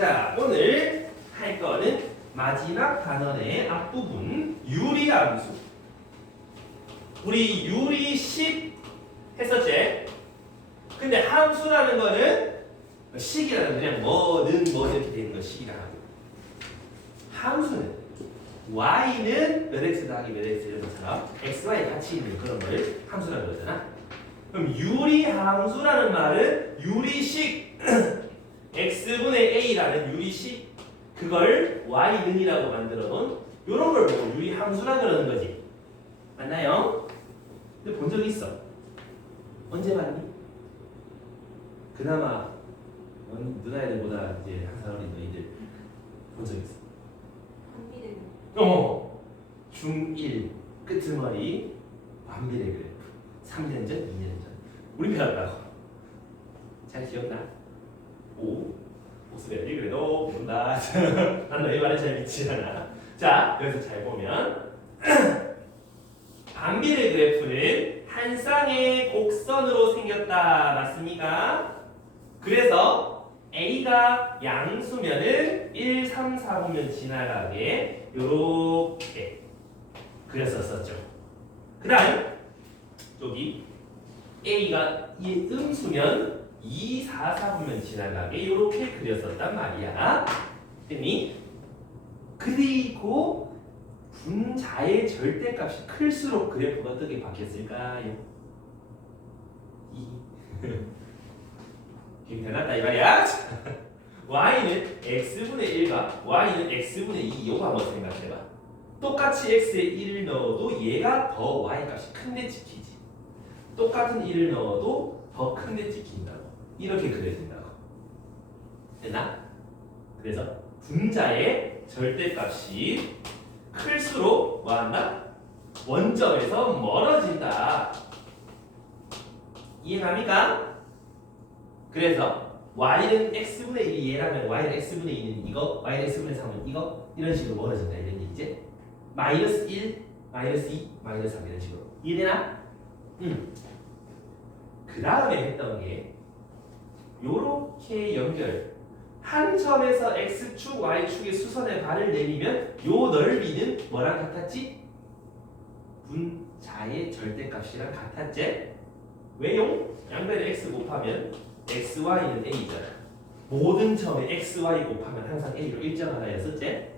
자, 오늘 할 거는 마지막 단원의 앞부분 유리함수. 우리 유리식 했었지? 근데 함수라는 거는 식이라는 그냥 뭐는 이렇게 되는 거 식이라고. 함수는 y는 몇 x 더하기 몇 x 이런 것처럼 x, y 같이 있는 그런 거를 함수라고 그러잖아. 그럼 유리함수라는 말은 유리식 x분의 a라는 유리식 그걸 y는이라고 만들어 놓은 이런 걸 보고 유리함수라 그러는 거지. 맞나요? 근데 본 적 있어? 언제 봤니? 그나마 누나애들보다 이제 항상 어린 너희들 본 적 있어? 중1 끄트머리 반비례 그래프 3년 전, 2년 전 우리 배웠다고. 잘 기억나? 목소리 그래도 본다. 난 너희 말에 잘 믿지 않아. 자, 여기서 잘 보면 반비례 그래프는 한 쌍의 곡선으로 생겼다. 맞습니까? 그래서 A가 양수면은 1, 3, 4보면 지나가게 요렇게 그렸었었죠. 그 다음 여기 A가 이 음수면 2, 4, 4보면 지나가게 요렇게 그렸었단 말이야. 됐니? 그리고 분자의 절대값이 클수록 그래프가 어떻게 바뀌었을까요? 기억이 잘 났다 이 말이야. y는 x분의 1과 y는 x분의 2 요거 한번 생각해봐. 똑같이 x에 1을 넣어도 얘가 더 y값이 큰데 찍히지. 똑같은 1을 넣어도 더 큰데 찍힌다고. 이렇게 그려진다고. 됐나? 그래서 분자의 절대값이 클수록 뭐한다? 원점에서 멀어진다. 이해갑니까? 그래서 y는 x분의 1이 얘라면 y는 x분의 2는 이거, y는 x분의 3은 이거 이런 식으로 멀어진다 이런 얘기지. 마이너스 1, 마이너스 2, 마이너스 3 이런 식으로. 이해되나? 그 다음에 했던 게 요렇게 연결. 한 점에서 x축, y축의 수선에 발을 내리면 요 넓이는 뭐랑 같았지? 분자의 절대값이랑 같았지? 왜요? 양변에 x 곱하면 x, y는 a잖아. 모든 점에 x, y 곱하면 항상 a로 일정하다였었지?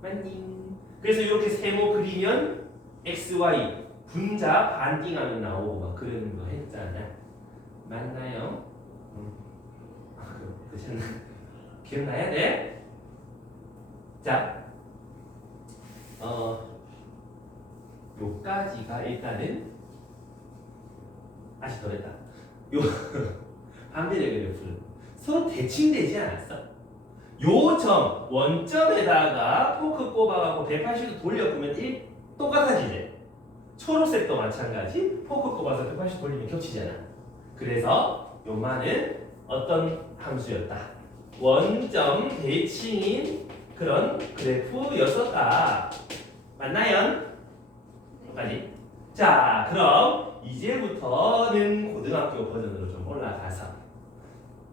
맞니? 그래서 이렇게 세모 그리면 x, y 분자 반띵하면 나오고 막 그러는 거 했잖아. 맞나요? 그렇잖아. 기억나야 돼? 자, 요까지가 일단은 아직 덜했다. 요 반비례 그래프는 서로 대칭되지 않았어. 요 점 원점에다가 포크 꼽아갖고 180도 돌려보면 똑같아지지. 초록색도 마찬가지. 포크 꼽아서 180 돌리면 겹치잖아. 그래서 요만은 어떤 함수였다? 원점 대칭인 그런 그래프였었다. 맞나요? 여기까지. 자, 그럼 이제부터는 고등학교 버전으로 좀 올라가서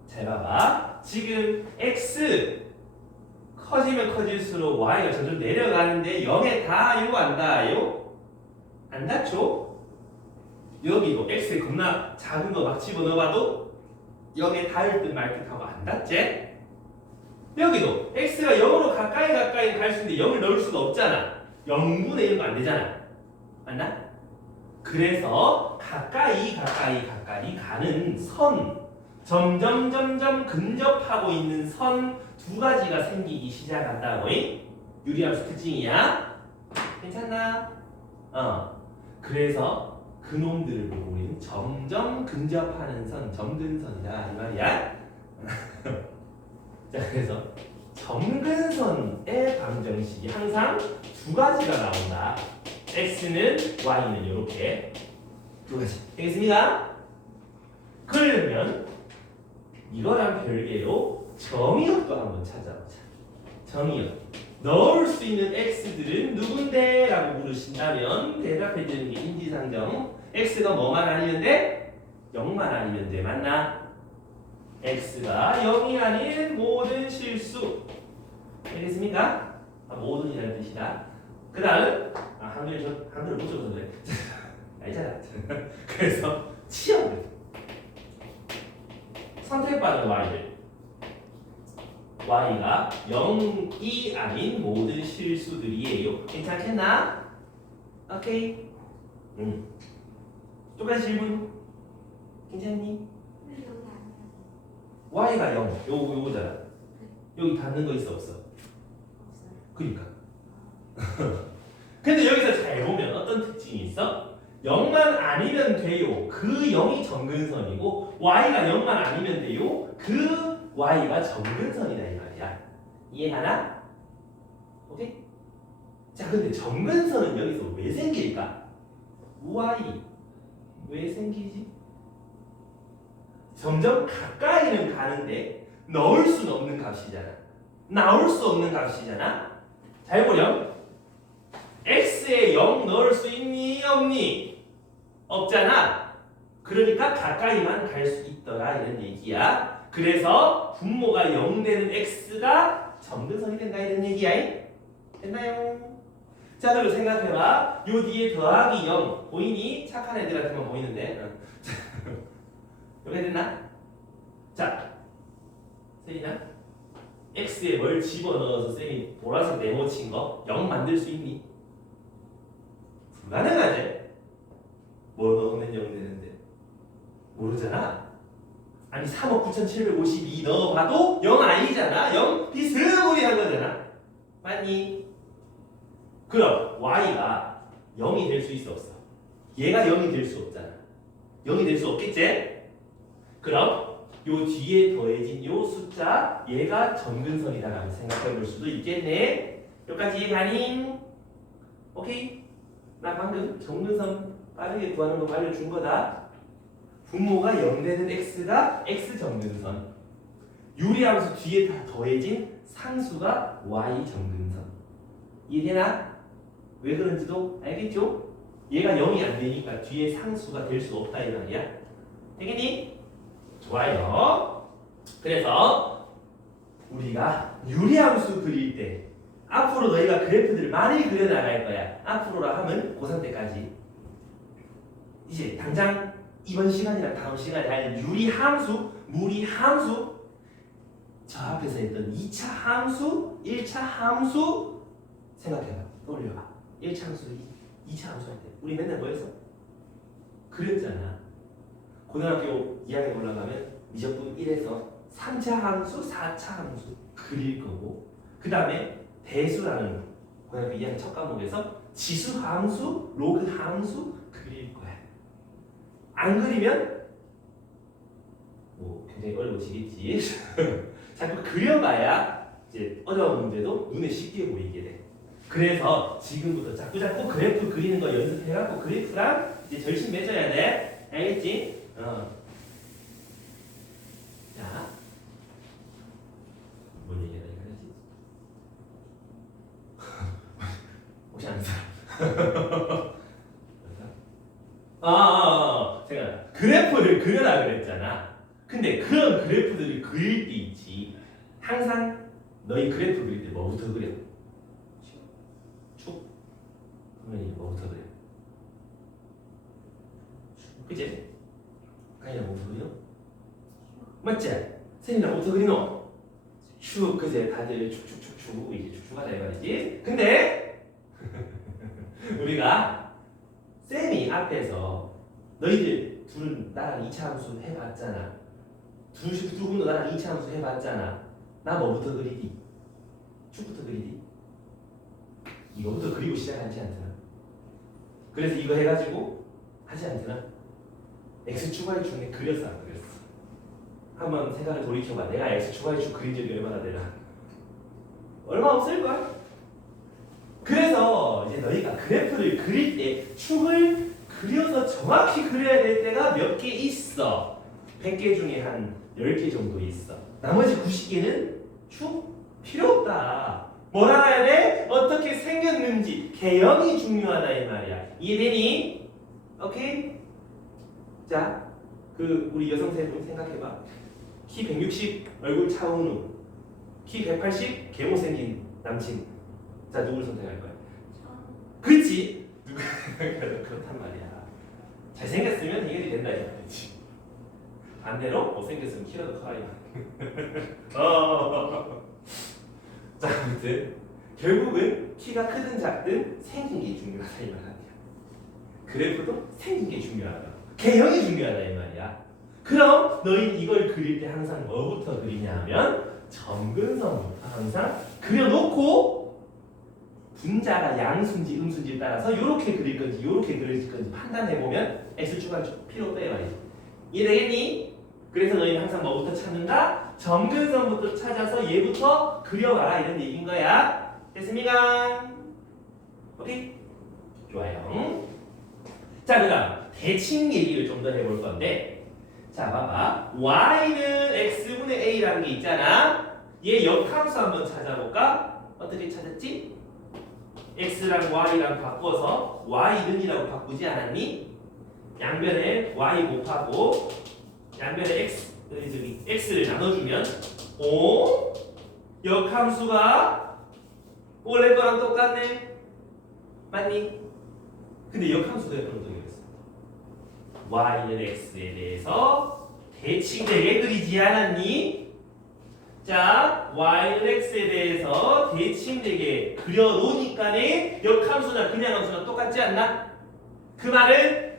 잘 봐봐. 지금 x 커지면 커질수록 y가 점점 내려가는데 0에 닿아요? 안 닿아요? 안 닿죠? 여기도 x에 겁나 작은 거 막 집어넣어봐도 0에 닿을 듯 말 듯 하고 안 닿지? 여기도 x가 0으로 가까이 갈 수 있는데 0을 넣을 수가 없잖아. 0분의 1도 안 되잖아. 맞나? 그래서 가까이 가는 선, 점점 근접하고 있는 선 두 가지가 생기기 시작한다고. 유리함수 특징이야. 괜찮나? 그래서 그놈들을 보고 우리는 점점 근접하는 선, 점근선이다 이 말이야. 자, 그래서 점근선의 방정식이 항상 두 가지가 나온다. x는 y는 이렇게 두 가지. 되겠습니까? 그러면 이거랑 별개로 점이역도 한번 찾아보자. 점이역. 넣을 수 있는 x들은 누군데? 라고 물으신다면 대답해 주는 게 인지상정. x가 뭐만 아니면 돼? 0만 아니면 돼. 맞나? x가 0이 아닌 모든 실수. 알겠습니까? 모든이라는 뜻이다. 그 다음 한글 못 적어서 그래. 알잖아. 그래서 치역을 선택받은 y를 y가 0이 아닌 모든 실수들이에요. 괜찮겠나? 오케이. 똑같이 질문. 괜찮니? y가 0. 요거잖아. 여기 닿는 거 있어 없어? 그러니까. 근데 여기서 잘 보면 어떤 특징이 있어? 0만 아니면 돼요. 그 0이 정근선이고 y가 0만 아니면 돼요. 그 y가 정근선이다 이 말이야. 이해하나? 오케이? 자, 근데 정근선은 여기서 왜 생길까? y 왜 생기지? 점점 가까이는 가는데 넣을 수는 없는 값이잖아. 나올 수 없는 값이잖아. 잘 보렴. x에 0 넣을 수 있니 없니? 없잖아. 그러니까 가까이만 갈 수 있더라 이런 얘기야. 그래서 분모가 0 되는 x가 정근선이 된다 이런 얘기야. 됐나요? 자, 그리고 생각해봐. 요 뒤에 더하기 0 보이니? 착한 애들한테만 보이는데. 여기 됐나? 자, 세인아, x에 뭘 집어넣어서 쌤이 보라색 네모 친 거 0 만들 수 있니? 불가능하지? 뭐 넣으면 0 되는데 모르잖아. 아니 3억 9,752 넣어봐도 0 아니잖아. 0 비스무리한 거잖아. 맞니? 그럼 y가 0이 될 수 있어 없어? 얘가 0이 될 수 없잖아. 0이 될 수 없겠지? 그럼 요 뒤에 더해진 요 숫자 얘가 정근선이다라고 생각해 볼 수도 있겠네. 여기까지 이해가니? 오케이? 나 방금 정근선 빠르게 구하는 거 알려준 거다. 분모가 0 되는 x가 x 정근선, 유리함수 뒤에 다 더해진 상수가 y 정근선. 이해되나? 왜 그런지도 알겠죠? 얘가 0이 안 되니까 뒤에 상수가 될 수 없다 이 말이야. 되겠니? 좋아요. 그래서 우리가 유리함수 그릴 때 앞으로 너희가 그래프들을 많이 그려나갈 거야. 앞으로라 하면 고3 때까지. 이제 당장 이번 시간이랑 다음 시간에 할 유리함수, 무리함수, 저 앞에서 했던 2차 함수, 1차 함수 생각해봐. 떠올려봐. 1차 함수, 2차 함수 할 때 우리 맨날 뭐 했어? 그렸잖아. 고등학교 2학년 올라가면 미적분 1에서 3차 함수, 4차 함수 그릴 거고, 그 다음에 대수라는 고등학교 2학년 첫 과목에서 지수 함수, 로그 함수 그릴 거야. 안 그리면 뭐 굉장히 어려워지겠지. 자꾸 그려봐야 이제 어려운 문제도 눈에 쉽게 보이게 돼. 그래서 지금부터 자꾸 그래프 그리는 거 연습해갖고 그래프랑 이제 절친 맺어야 돼. 알겠지? 자, 뭔 얘기하다 이거지? 혹시 아는 사람? 제가 그래프를 그려라 그랬잖아. 근데 그런 그래프들을 그릴 때 있지. 항상 너희 그래프 그릴 때 뭐부터 그려? 축? 그러면 뭐부터 그려? 그치? 아니라 뭐부터 그려? 맞지? 세민아 뭐부터 그리노? 축, 그제 다들 축축축축 이제 축축하자 이거지. 근데 우리가 쌤이 앞에서 너희들 둘은 나랑 2차 함수 해봤잖아. 두 분도 나랑 2차 함수 해봤잖아. 나 뭐부터 그리디? 축부터 그리디? 이거부터 그리고 시작하지 않더라. 그래서 이거 해가지고 하지 않더라. X축, Y축 내 그렸어 안 그렸어? 한번 생각을 돌이켜봐. 내가 X축, Y축 그린 적이 얼마나 되나? 얼마 없을걸? 그래서 이제 너희가 그래프를 그릴 때 축을 그려서 정확히 그려야 될 때가 몇 개 있어. 100개 중에 한 10개 정도 있어. 나머지 90개는 축 필요 없다. 뭘 알아야 돼? 어떻게 생겼는지 개형이 중요하다 이 말이야. 이해되니? 오케이? 자, 그 우리 여성 세 분 생각해봐. 키 160 얼굴 차은우, 키 180 개못생긴 남친. 자 누구를 선택할 거야? 그렇지. 누가 그렇단 말이야. 잘생겼으면 해결이 된다 이 말이지. 반대로 못생겼으면 키라도 커야. 자 아무튼 결국은 키가 크든 작든 생긴 게 중요하다 이 말 아니야. 그래프도 생긴 게 중요하다. 개형이 중요하다 이 말이야. 그럼 너희 이걸 그릴 때 항상 뭐부터 그리냐면 점근선부터 항상 그려놓고 분자가 양수인지 음수인지에 따라서 이렇게 그릴 건지 이렇게 그릴 건지 판단해보면 X축은 필요 빼 말이지. 이해되겠니? 그래서 너희는 항상 뭐부터 찾는다? 점근선부터 찾아서 얘부터 그려와라 이런 얘기인 거야. 됐습니까? 오케이? 좋아요. 자 그다음 대칭 얘기를 좀 더 해볼 건데 자 봐봐 y는 x분의 a라는 게 있잖아. 얘 역함수 한번 찾아볼까? 어떻게 찾았지? x랑 y랑 바꿔서 y는이라고 바꾸지 않았니? 양변에 y 곱하고 양변에 x를 나눠주면 오? 역함수가 원래 거랑 똑같네. 맞니? 근데 역함수가 옆으로 어떻게 그랬어? y는 x에 대해서 대칭되게 그리지 않았니? 자, y는 x에 대해서 대칭되게 그려놓으니까는 역함수나 그냥 함수나 똑같지 않나? 그 말은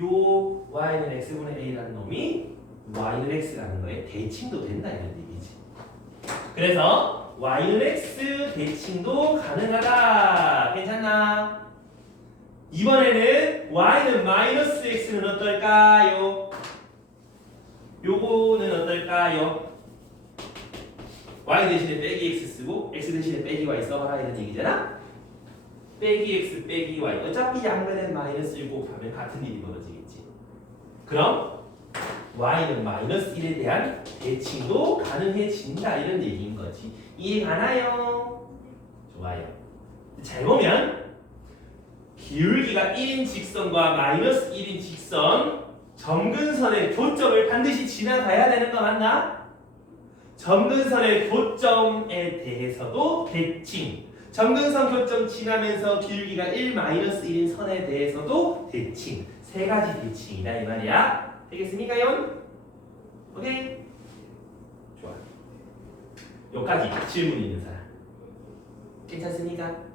요 y는 x분의 a라는 놈이 y는 x라는 거에 대칭도 된다 이런 얘기지. 그래서 y는 x 대칭도 가능하다. 괜찮나? 이번에는 y는 마이너스 x는 어떨까요? 요거는 어떨까요? y 대신에 빼기 x 쓰고 x 대신에 빼기 y 써봐라 이런 얘기잖아. 빼기 x 빼기 y 어차피 양변에 마이너스 1 곱하면 같은 일이 벌어지겠지. 그럼 y는 마이너스 1에 대한 대칭도 가능해진다 이런 얘기인 거지. 이해 가나요? 좋아요. 잘 보면 기울기가 1인 직선과 마이너스 1인 직선 점근선의 교점을 반드시 지나가야 되는 거 맞나? 점근선의 교점에 대해서도 대칭 점근선 교점 지나면서 기울기가 1 마이너스 1인 선에 대해서도 대칭 세 가지 대칭이다 이 말이야. 되겠습니까요? 오케이? 좋아. 여기까지 질문 있는 사람 괜찮습니까?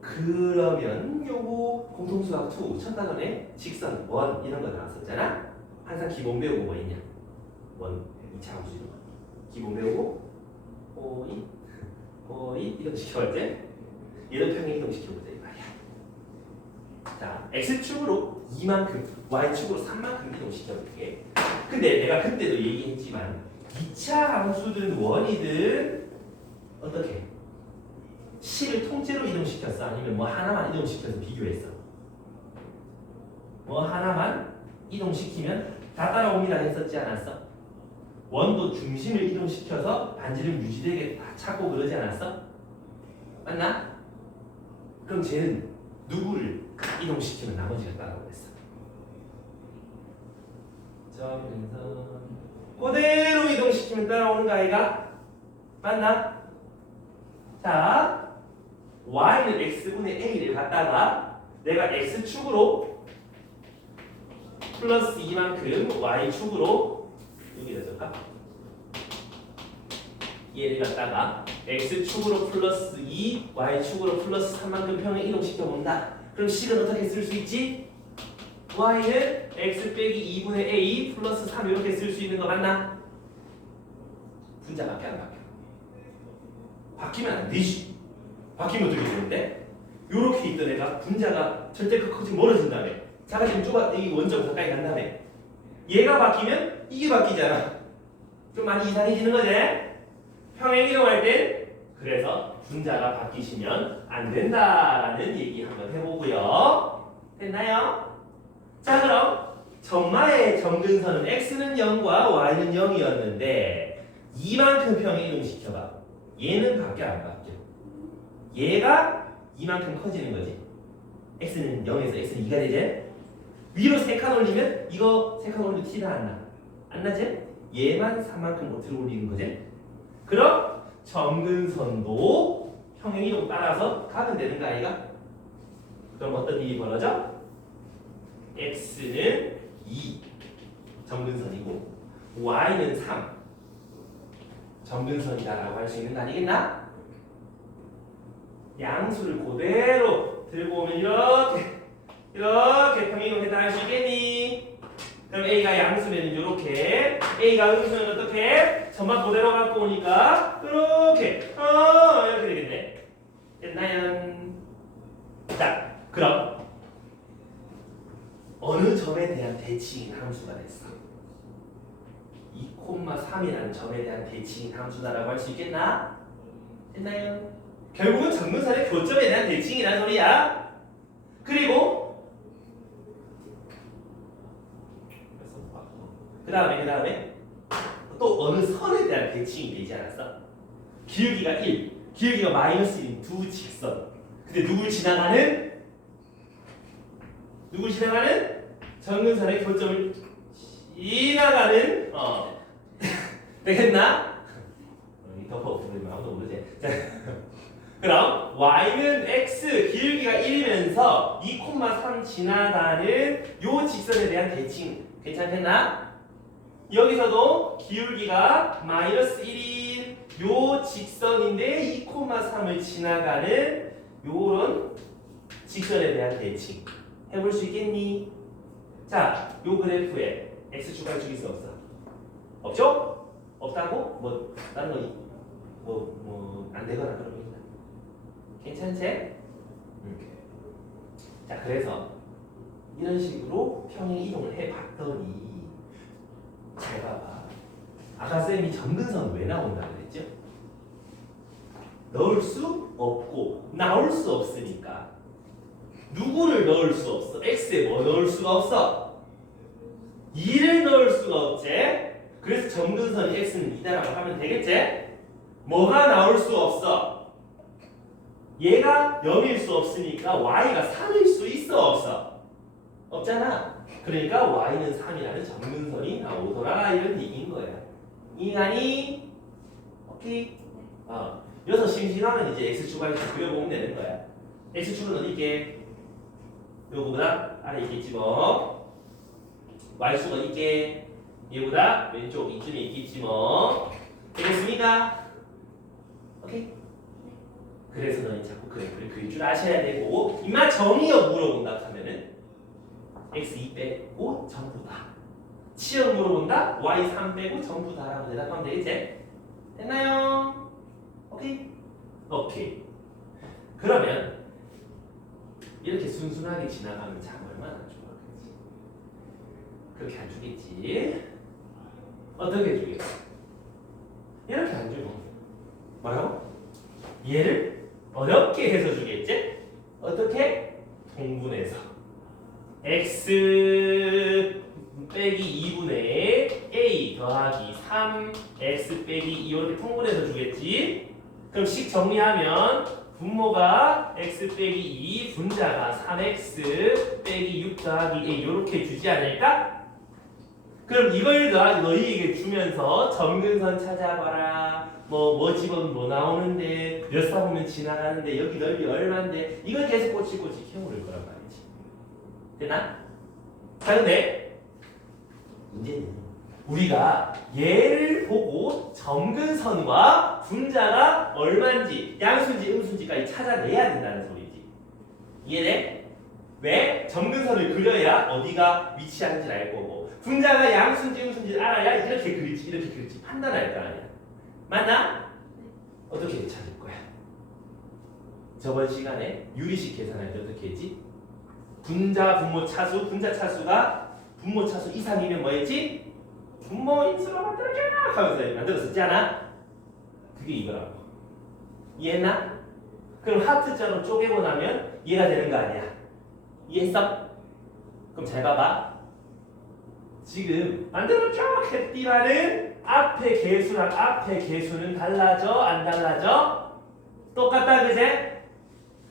그러면 요거 공통수학 2 첫 단원에 직선, 원 이런 거 나왔었잖아. 항상 기본 배우고 뭐 있냐? 원, 2차 함수 이런 거 기본 배우고 호이 이런 거 시켜봤지? 얘도 평행 이동 시켜보자 이 말이야. 자, x축으로 2만큼, y축으로 3만큼 이동 시켜볼게. 근데 내가 그때도 얘기했지만 2차 함수든 원이든 어떻게? 식을 통째로 이동시켰어? 아니면 뭐 하나만 이동시켜서 비교했어? 뭐 하나만 이동시키면 다 따라옵니다 했었지 않았어? 원도 중심을 이동시켜서 반지름 유지되게 다 찾고 그러지 않았어? 맞나? 그럼 쟤는 누구를 이동시키면 나머지가 따라오겠어? 점근선 그대로 이동시키면 따라오는 거 아이가? 맞나? 자 y는 x분의 a를 갖다가 내가 x축으로 플러스 2만큼 y축으로 여기다 적까? 얘를 갖다가 x축으로 플러스 2 y축으로 플러스 3만큼 평행 이동시켜 본다. 그럼 식은 어떻게 쓸 수 있지? y는 x 빼기 2분의 a 플러스 3 이렇게 쓸 수 있는 거 맞나? 분자밖에 안 바뀌어. 바뀌면 안 되지. 바뀌면 어떻게 되는데? 요렇게 있던 애가 분자가 절대값 커지 멀어진 다음에 작아지면 좁아 이 원점 가까이 간 다음에 얘가 바뀌면 이게 바뀌잖아. 좀 많이 이상해지는 거지? 평행 이동할 땐 그래서 분자가 바뀌시면 안 된다라는 얘기 한번 해보고요. 됐나요? 자 그럼 점마의 점근선은 x는 0과 y는 0이었는데 이만큼 평행 이동시켜봐. 얘는 바뀌어 안 바뀌어? 얘가 이만큼 커지는 거지. x는 0에서 x는 2가 되지? 위로 3칸 올리면 이거 3칸 올리면 t가 안 나. 안 나지? 얘만 3만큼 못 들어 올리는 거지. 그럼 점근선도 평행이동 따라서 가면 되는 거 아이가? 그럼 어떤 일이 벌어져? x는 2 점근선이고 y는 3 점근선이다라고 할 수 있는 거 아니겠나? 양수를 그대로 들고 오면 이렇게 평행이동 해당할 수 있겠니? 그럼 A가 양수면 이렇게 A가 음수면 어떻게? 점만 그대로 갖고 오니까 이렇게 이렇게 되겠네. 됐나요? 자, 그럼 어느 점에 대한 대칭인 함수가 됐어? 2,3이라는 점에 대한 대칭인 함수다라고 할 수 있겠나? 됐나요? 결국은 점근선의 교점에 대한 대칭이라는 소리야. 그리고 그 다음에 또 어느 선에 대한 대칭이 되지 않았어? 기울기가 1, 기울기가 마이너스 1인 두 직선. 근데 누굴 지나가는 점근선의 교점을 지나가는 되겠나? 덮어 부르면 아무도 모르지. 자, 그럼 y는 x 기울기가 1이면서 2,3 지나가는 요 직선에 대한 대칭 괜찮겠나? 여기서도 기울기가 마이너스 1인 요 직선인데 2,3을 지나가는 요런 직선에 대한 대칭 해볼 수 있겠니? 자, 요 그래프에 x축을 죽일 수 없어. 없죠? 없다고? 뭐 다른 거 안 되거나 그런 거 있나? 괜찮지? 자, 그래서 이런 식으로 평행 이동을 해봤더니 잘 봐봐. 아까 쌤이 점근선 왜 나온다 그랬죠? 넣을 수 없고 나올 수 없으니까 누구를 넣을 수 없어? x에 뭐 넣을 수가 없어? 2를 넣을 수가 없지? 그래서 점근선이 x는 2다라고 하면 되겠지? 뭐가 나올 수 없어? 얘가 0일 수 없으니까 y가 3일 수 있어 없어? 없잖아. 그러니까 y는 3이라는 점근선이 나오더라 이런 얘기인 거야. 이해가니? 오케이? 여기서 심심하면 이제 x축을 그려보면 되는 거야. x축은 어디 있게? 요거보다 아래 있겠지 뭐. y축 어디 있게? 얘보다 왼쪽 이쯤에 있겠지 뭐. 되겠습니까? 오케이? 그래서 너는 자꾸 그래프를 그릴 줄 아셔야 되고 이마 정의역 물어본다 하면은 x2 빼고 전부다. 치역 물어본다? y3 빼고 전부다라고 대답하면 되겠지? 됐나요? 오케이? 오케이. 그러면 이렇게 순순하게 지나가면 참 얼마나 좋아, 그렇지? 그렇게 안 주겠지? 어떻게 주겠어? 이렇게 안 주고 뭐라고? 얘를 어렵게 해서 주겠지? 어떻게? 동분해서 x 빼기 2분의 a 더하기 3 x 빼기 2 이렇게 통분해서 주겠지? 그럼 식 정리하면 분모가 x 빼기 2 분자가 3x 빼기 6 더하기 a 이렇게 주지 않을까? 그럼 이걸 너희에게 주면서 점근선 찾아봐라. 뭐 집은 뭐 나오는데 몇 사 보면 지나가는데 여기 넓이 얼마인데 이걸 계속 꼬치꼬치 캐물을 거란 말이지. 되나? 자, 근데 문제는 우리가 얘를 보고 점근선과 분자가 얼마인지 양수인지 음수인지까지 찾아내야 된다는 소리지. 이해돼? 왜? 점근선을 그려야 어디가 위치하는지를 알 거고 분자가 양수인지 음수인지를 알아야 이렇게 그릴지 판단할 거 아니야. 맞나? 어떻게 찾을 거야? 저번 시간에 유리식 계산할 때 어떻게 했지? 분자 분모 차수, 분자 차수가 분모 차수 이상이면 뭐였지? 분모 인수로 만들어줘! 하면서 만들었었지 않아? 그게 이거라고. 이해했나? 그럼 하트자로 쪼개고 나면 얘가 되는 거 아니야? 이해했어? 그럼 잘 봐봐. 지금 만들어줘! 했디라는 앞에 개수랑 앞에 개수는 달라져? 안 달라져? 똑같다 그제?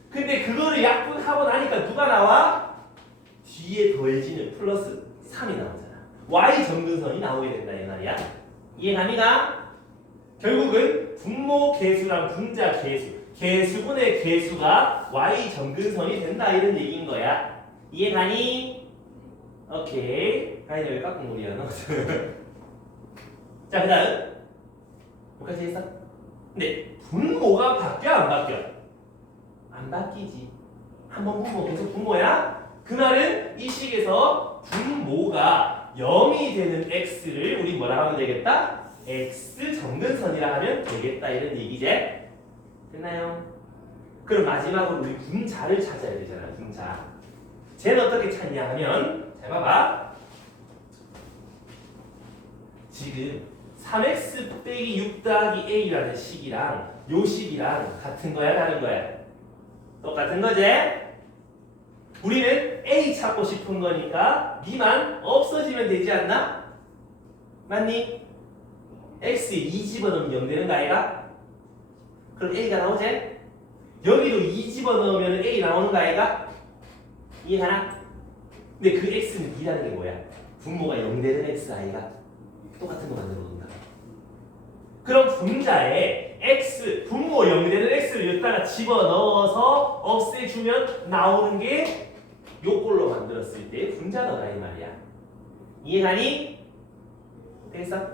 근데 그거를 약분하고 나니까 누가 나와? 뒤에 더해지는 플러스 3이 나오잖아. y 점근선이 나오게 된다 이 말이야. 이해갑니까? 결국은 분모 계수랑 분자 계수, 계수분의 계수가 y 점근선이 된다 이런 얘기인 거야. 이해가니? 오케이. 가인이 왜 깍꿍놀이야 너? 자, 그 다음 뭐까지 했어? 근데 분모가 바뀌어 안 바뀌어? 안 바뀌지. 한번 분모 계속 분모야? 그 말은 이 식에서 분모가 0이 되는 x를 우리 뭐라 하면 되겠다? x 점근선이라 하면 되겠다 이런 얘기지? 됐나요? 그럼 마지막으로 우리 분자를 찾아야 되잖아. 분자. 쟤는 어떻게 찾냐 하면 잘 봐봐. 지금 3x 빼기 6 더하기 a라는 식이랑 요 식이랑 같은 거야 다른 거야? 똑같은 거지? 우리는 a 찾고 싶은 거니까 미만 없어지면 되지 않나? 맞니? x에 2 집어넣으면 0 되는 거 아이가? 그럼 a가 나오지? 여기도 2 집어넣으면 a 나오는 거 아이가? 이해하나? 근데 그 x는 b라는 게 뭐야? 분모가 0 되는 x 아이가? 똑같은 거 만들어 놓는다. 그럼 분자에 x, 분모 0 되는 x를 여기다가 집어넣어서 없애주면 나오는 게 요꼴로 만들었을 때 분자더라 이 말이야. 이해가니? 됐어?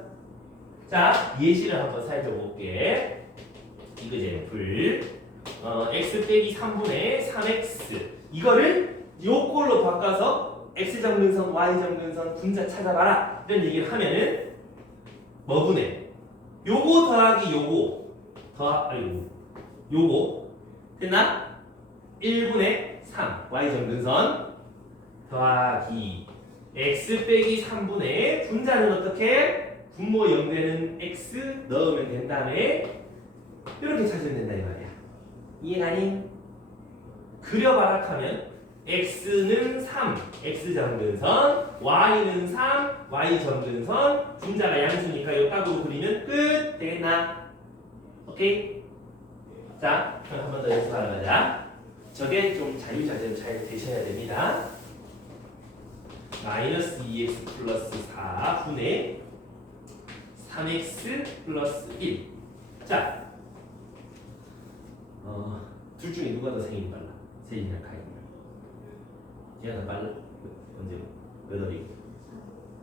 자, 예시를 한번 살펴볼게. 이거제 x 빼기 3분의 3x 이거를 요꼴로 바꿔서 x 점근선, y 점근선 분자 찾아봐라 이런 얘기를 하면은 뭐분의 요거 더하기 요거 요거 됐나? 1분의 3 y 점근선 더하기 x 빼기 3분의 분자는 어떻게? 분모 0 되는 x 넣으면 된 다음에 이렇게 찾으면 된다 이 말이야. 이해가니? 그려봐라 하면 x는 3 x 점근선, y는 3 y 점근선, 분자가 양수니까 이 값으로 그리면 끝! 되겠나? 오케이? 자, 그럼 한 번 더 연습하러 가자. 저게 좀 자유자재로 잘 되셔야 됩니다. 마이너스 2x 플러스 4분의 3x 플러스 1. 자, 둘 중에 누가 더 생일이 빨라? 세인이랑 카이. 얘가 더 빨라? 언제? 몇 월이고?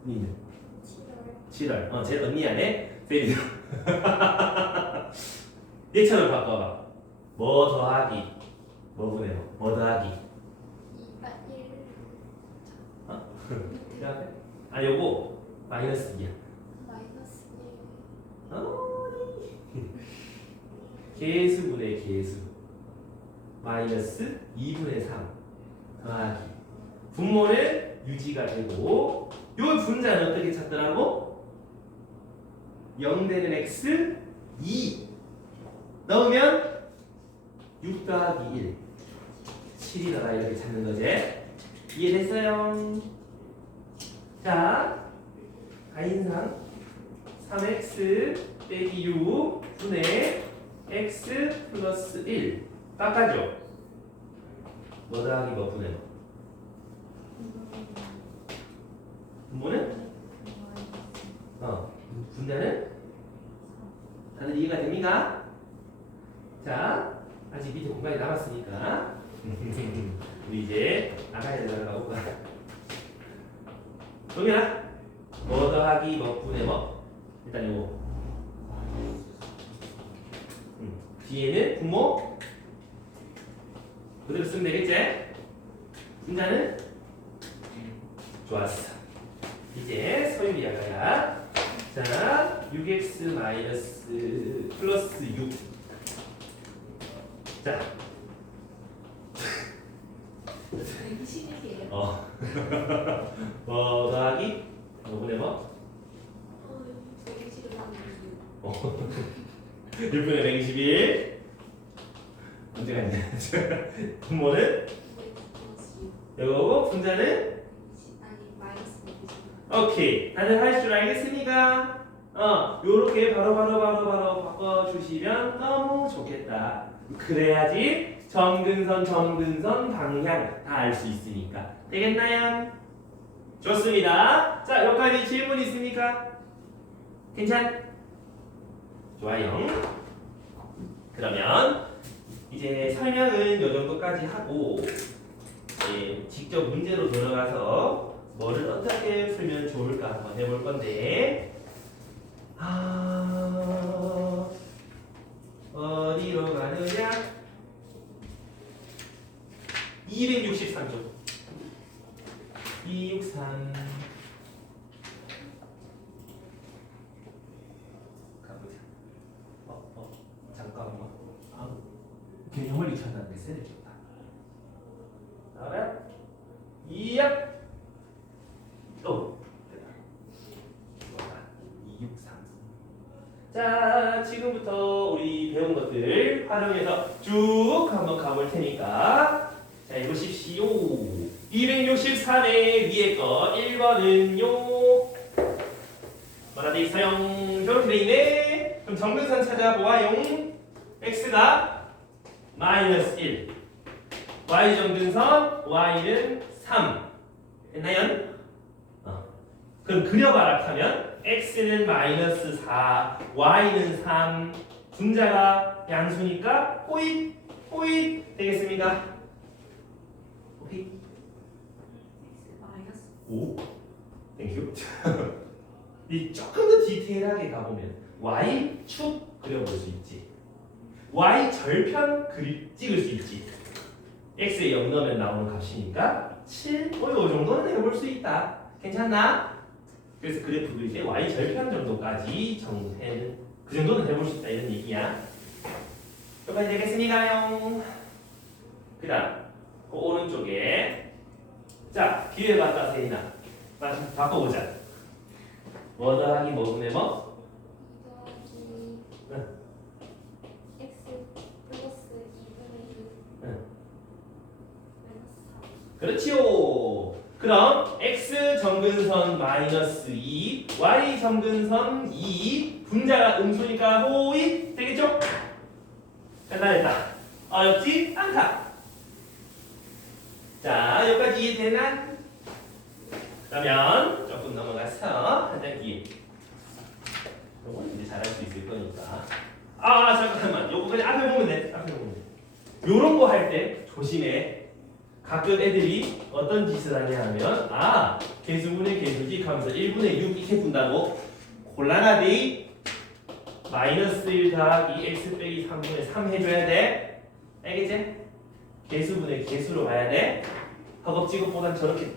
니는? 7월. 제 언니 안에 세인이. 얘처럼 바꿔봐. 뭐 더하기? 뭐 분의 뭐 더하기? 1. 아, 요거 마이너스 2야. 계수분의 계수 마이너스 2분의 3 더하기 분모는 유지가 되고 요 분자는 어떻게 찾더라고? 0 되는 x 2 넣으면 6 더하기 1 7이더라 이렇게 찾는 거지. 이해됐어요? 자, 가인상 3x 빼기 6 분의 x 플러스 1 깎아줘. 뭐 더하기 뭐 분의 뭐? 분모는? 분자는? 다들 이해가 됩니까? 자, 아직 밑에 공간이 남았으니까 우리 이제 나가야 되나 볼까? 동현아, 뭐 더하기 뭐 분의 뭐? 일단 요거 뒤에는 분모 그대로 쓰면 되겠지? 분자는? 좋았어. 이제 서유리 야가야. 자, 6x 마이너스 플러스 6. 자. 121이에요. 뭐 더하기? 뭐분의 뭐? 6분의 121 언제 갔냐? 분모는? 요거고 분자는? 오케이 다들 할 줄 알겠습니까? 요렇게 바로 바꿔주시면 너무 좋겠다. 그래야지 점근선 방향 다 알 수 있으니까. 되겠나요? 좋습니다. 자, 여기까지 질문 있습니까? 괜찮? 좋아요. 그러면 이제 설명은 요 정도까지 하고 이제 직접 문제로 들어가서 뭐를 어떻게 풀면 좋을까 한번 해볼 건데 어디로 가느냐? 263쪽 263 가보자. 잠깐만. 개념을 잊혔는데 쎄를 줬다. 나와라. 이야. 됐다. 263. 자, 지금부터 우리 배운 것들 활용해서 쭉 한번 가볼 테니까 자, 해보십시오. 263의 위에 거 1번은요. 뭐라 돼 있어요? 저렇게 돼 있네. 그럼 정근선 찾아보아용. x가 마이너스 1. y 정근선 y는 3. 됐나요? 그럼 그려봐라 하면 x는 마이너스 4, y는 3. 분자가 양수니까 호잇 호잇 되겠습니까? 오케이. 마이너스 5. 땡큐. 이 조금 더 디테일하게 가보면 y축 그려볼 수 있지. y 절편 찍을 수 있지. x에 0 넣으면 나오는 값이니까 7. 이 정도는 해볼 수 있다. 괜찮나? 그래서 그래프도 이제 y 절편 정도까지 정해는 그 정도는 해볼 수 있다 이런 얘기야. 여기까지 되겠습니까요? 그다음 그 오른쪽에 자 기회 봤다 세인아. 바꿔보자. 뭐 더하기 뭐 분의 뭐? 더하기 x 플러스 2분의 6 응. 마이너스 4. 그렇지요. 그럼 x 정근선 마이너스 2, y 정근선 2, 분자가 음수니까 호잇 되겠죠? 간단했다. 어렵지 않다. 자, 여기까지 이해되나? 그러면 조금 넘어가서 한 단계. 요건 이제 잘할 수 있을 거니까. 잠깐만. 요거 그냥 앞에 보면 돼. 앞에 보면 돼. 요런 거 할 때 조심해. 가끔 애들이 어떤 짓을 하냐 하면 개수분의 개수직 하면서 1분의 6 이렇게 푼다고 곤란하디 마이너스 1 더하기 x 빼기 3분의 3 해줘야 돼. 알겠지? 개수분의 개수로 가야 돼. 허겁지겁보단 저렇게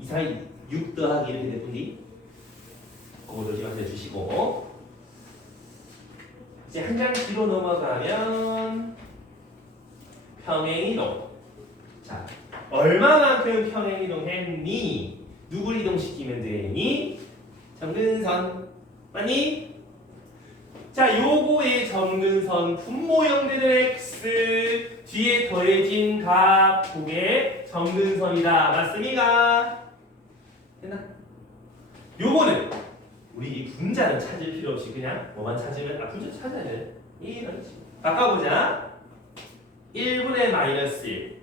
이상이 6 더하기 이렇게 되뿐이 그거 조심하셔 주시고 이제 한 장 뒤로 넘어가면 평행이동. 자, 얼마만큼 평행이동 했니? 누굴 이동시키면 되니? 정근선 맞니? 자, 요거의 정근선 분모형되는 x 뒤에 더해진 값 그게 정근선이다. 맞습니까? 됐나? 요거는 우리 이 분자는 찾을 필요 없이 그냥 뭐만 찾으면 분자 찾아야 돼. 이렇지. 바꿔보자. 1분의 마이너스 1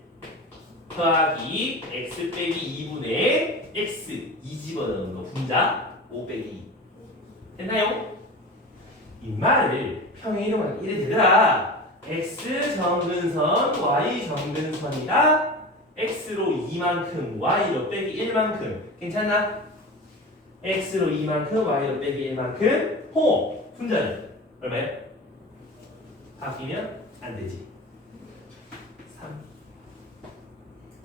더하기 x 빼기 2분의 x 2 집어넣는 거 분자 5 빼기 2 됐나요? 이 말을 평행이동하면 이래 되더라. x 정근선 y 정근선이다. x로 2만큼 y로 빼기 1만큼 괜찮나? x로 2만큼 y로 빼기 1만큼 분자는 얼마야? 바뀌면 안 되지. 3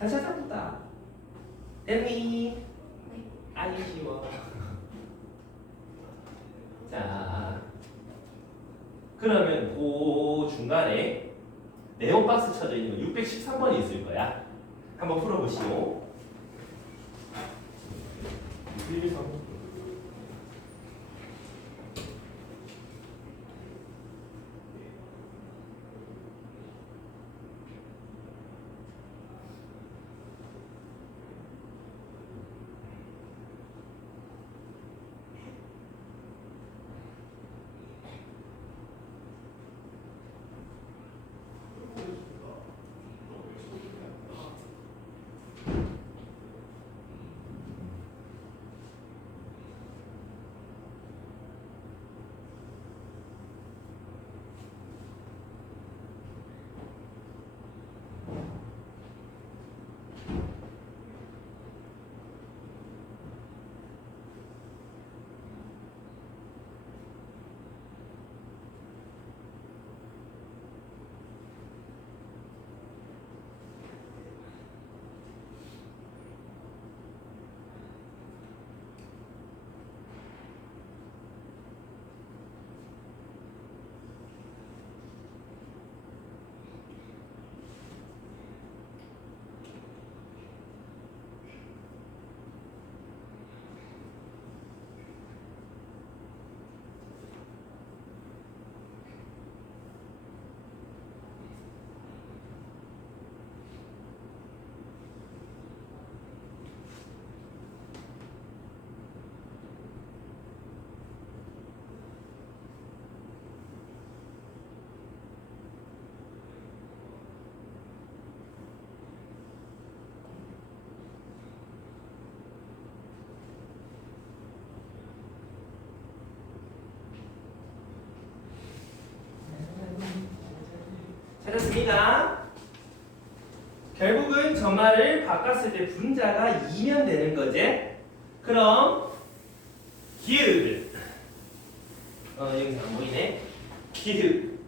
다시 찾아보다 됐니? 아니 쉬워. 자 그러면 그 중간에 네온 박스 쳐져 있는 거 613번이 있을 거야. 한번 풀어보시오. 613번. 찾았습니다. 결국은 저 말을 바꿨을 때 분자가 2면 되는 거지. 그럼 기읍 여기서 안 보이네. 기읍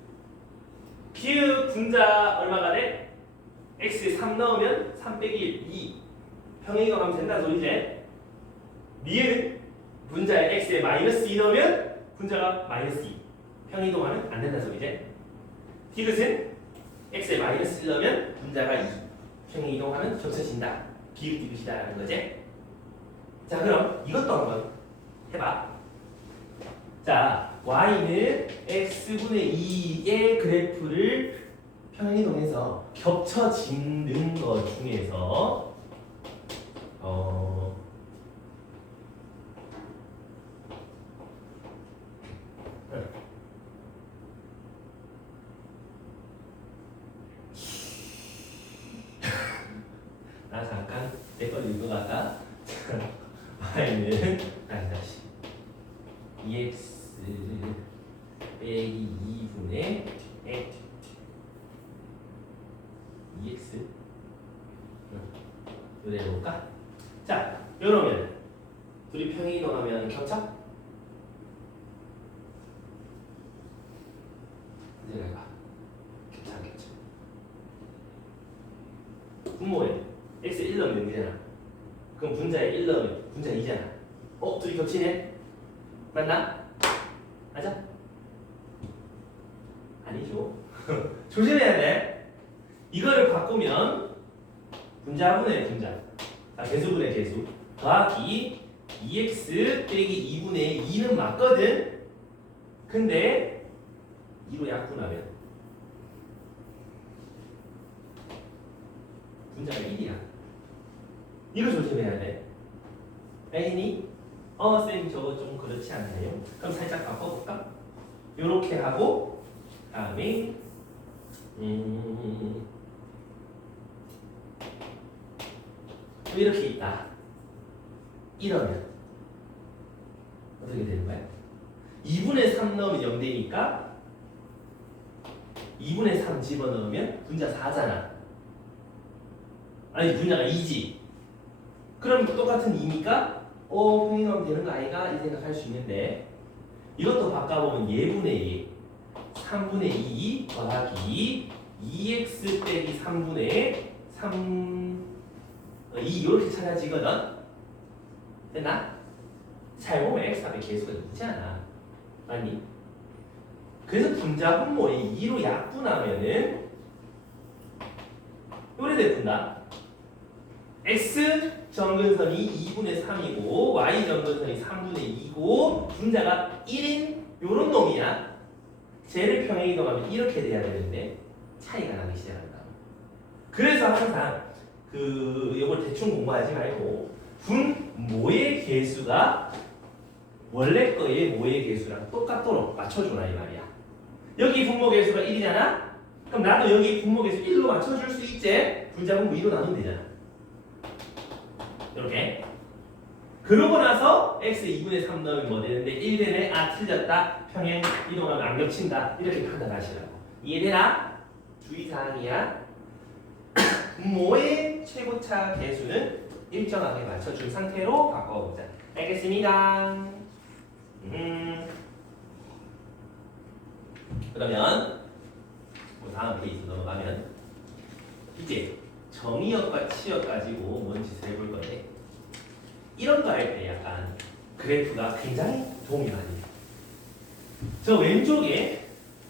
분자 얼마가 돼? x에 3 넣으면 3 빼기 1, 2 평행이동하면 된다는 소리지. 미은 분자에 x에 마이너스 2 넣으면 분자가 마이너스 2 평행이동하면 안 된다는 소리지. 디귿은 x에 마이너스 1 넣으면 분자가 2 평행이동하면 겹쳐진다. 기읍 디귿이다라는 거지. 자, 그럼 이것도 한번 해봐. 자, y는 x분의 2의 그래프를 평행이동해서 겹쳐지는 것 중에서 나 잠깐 내 걸 읽어갈까? y는 다시 2x 빼기 2분의 x 2x 이거 내려볼까? 자, 이러면 둘이 평행이동하면 겹쳐? 이제 해봐. 겹쳐 안 겹쳐? 분모에 x에 1 넣으면 되잖아. 그럼 분자에 1 넣으면 분자 2잖아. 둘이 겹치네? 맞나? 맞아? 아니죠. 조심해야 돼. 이거를 바꾸면 분자분의 분자, 개수분의 개수 더하기 2x 빼기 2분의 2는 맞거든. 근데 2로 약분하면 분자가 1이야. 이거 조심해야 돼. 알겠니? 쌤 저거 좀 그렇지 않나요? 그럼 살짝 바꿔볼까? 요렇게 하고 다음에 이렇게 있다. 이러면 어떻게 되는 거야? 2분의 3 넣으면 0 되니까 2분의 3 집어넣으면 분자 4잖아. 아니 분자가 2지. 그럼 똑같은 2니까 평행하면 되는 거 아이가? 이 생각할 수 있는데 이것도 바꿔보면 예분의 2 3분의 2 더하기 2x 빼기 3분의 3 2 이렇게 찾아지거든. 됐나? 잘 보면 x 앞에 개수가 2잖아. 맞니? 그래서 분자 분모에 2로 약분하면은 요래 푼다. x 점근선이 2분의 3이고 y 점근선이 3분의 2고 분자가 1인 요런 놈이야. 쟤를 평행이동하면 이렇게 돼야 되는데 차이가 나기 시작한다. 그래서 항상 이걸 대충 공부하지 말고 분모의 개수가 원래 거의 모의 개수랑 똑같도록 맞춰주라 이 말이야. 여기 분모 개수가 1이잖아? 그럼 나도 여기 분모 개수 1로 맞춰줄 수 있지? 분자 분모 2로 나누면 되잖아. 이렇게. 그러고 나서 x 2분의 3 넣으면 뭐 되는데 1 되네? 틀렸다. 평행 이동하면 안 겹친다. 이렇게 판단하시라고. 이해되나? 주의사항이야. 분모의 최고차 개수는 일정하게 맞춰준 상태로 바꿔보자. 알겠습니다. 그러면 다음 페이지 넘어가면 이제 정의역과 치역 가지고 뭔 짓을 해볼 건데 이런 거 할 때 약간 그래프가 굉장히 도움이 많이 돼. 저 왼쪽에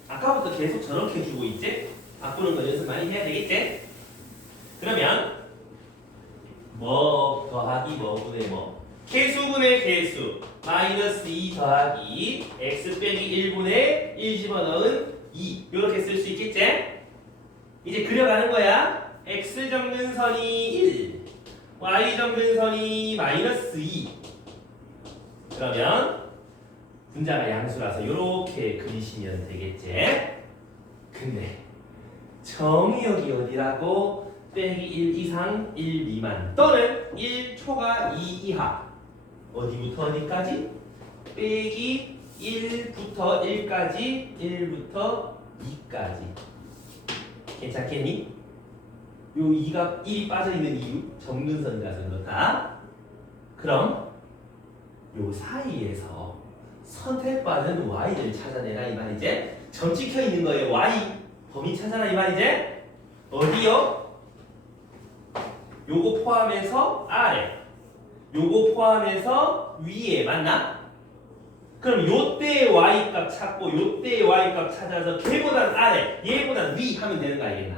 아까부터 계속 저렇게 주고 있지? 바꾸는 거 연습 많이 해야 되겠지? 그러면 뭐 더하기 뭐분의 뭐 개수분의 개수 마이너스 2 더하기 x 빼기 1분의 1 집어넣은 2 이렇게 쓸 수 있겠지? 이제 그려가는 거야. x 점근선이 1 y 점근선이 마이너스 2 그러면 분자가 양수라서 이렇게 그리시면 되겠지? 근데 정의역이 어디라고? 빼기 1 이상 1 미만 또는 1 초과 2 이하 어디부터 어디까지? 빼기 1부터 1까지 1부터 2까지 괜찮겠니? 요 2가 1이 빠져있는 이유 정근선이라서 그렇다. 그럼 요 사이에서 선택받은 y를 찾아내라 이 말이지. 점 찍혀 있는 거예요. y 범위 찾아라 이 말이지. 어디요? 요거 포함해서 아래, 요거 포함해서 위에 맞나? 그럼 요때의 y 값 찾고 요때의 y 값 찾아서 걔보단 아래, 얘보단 위 하면 되는 거 알겠나?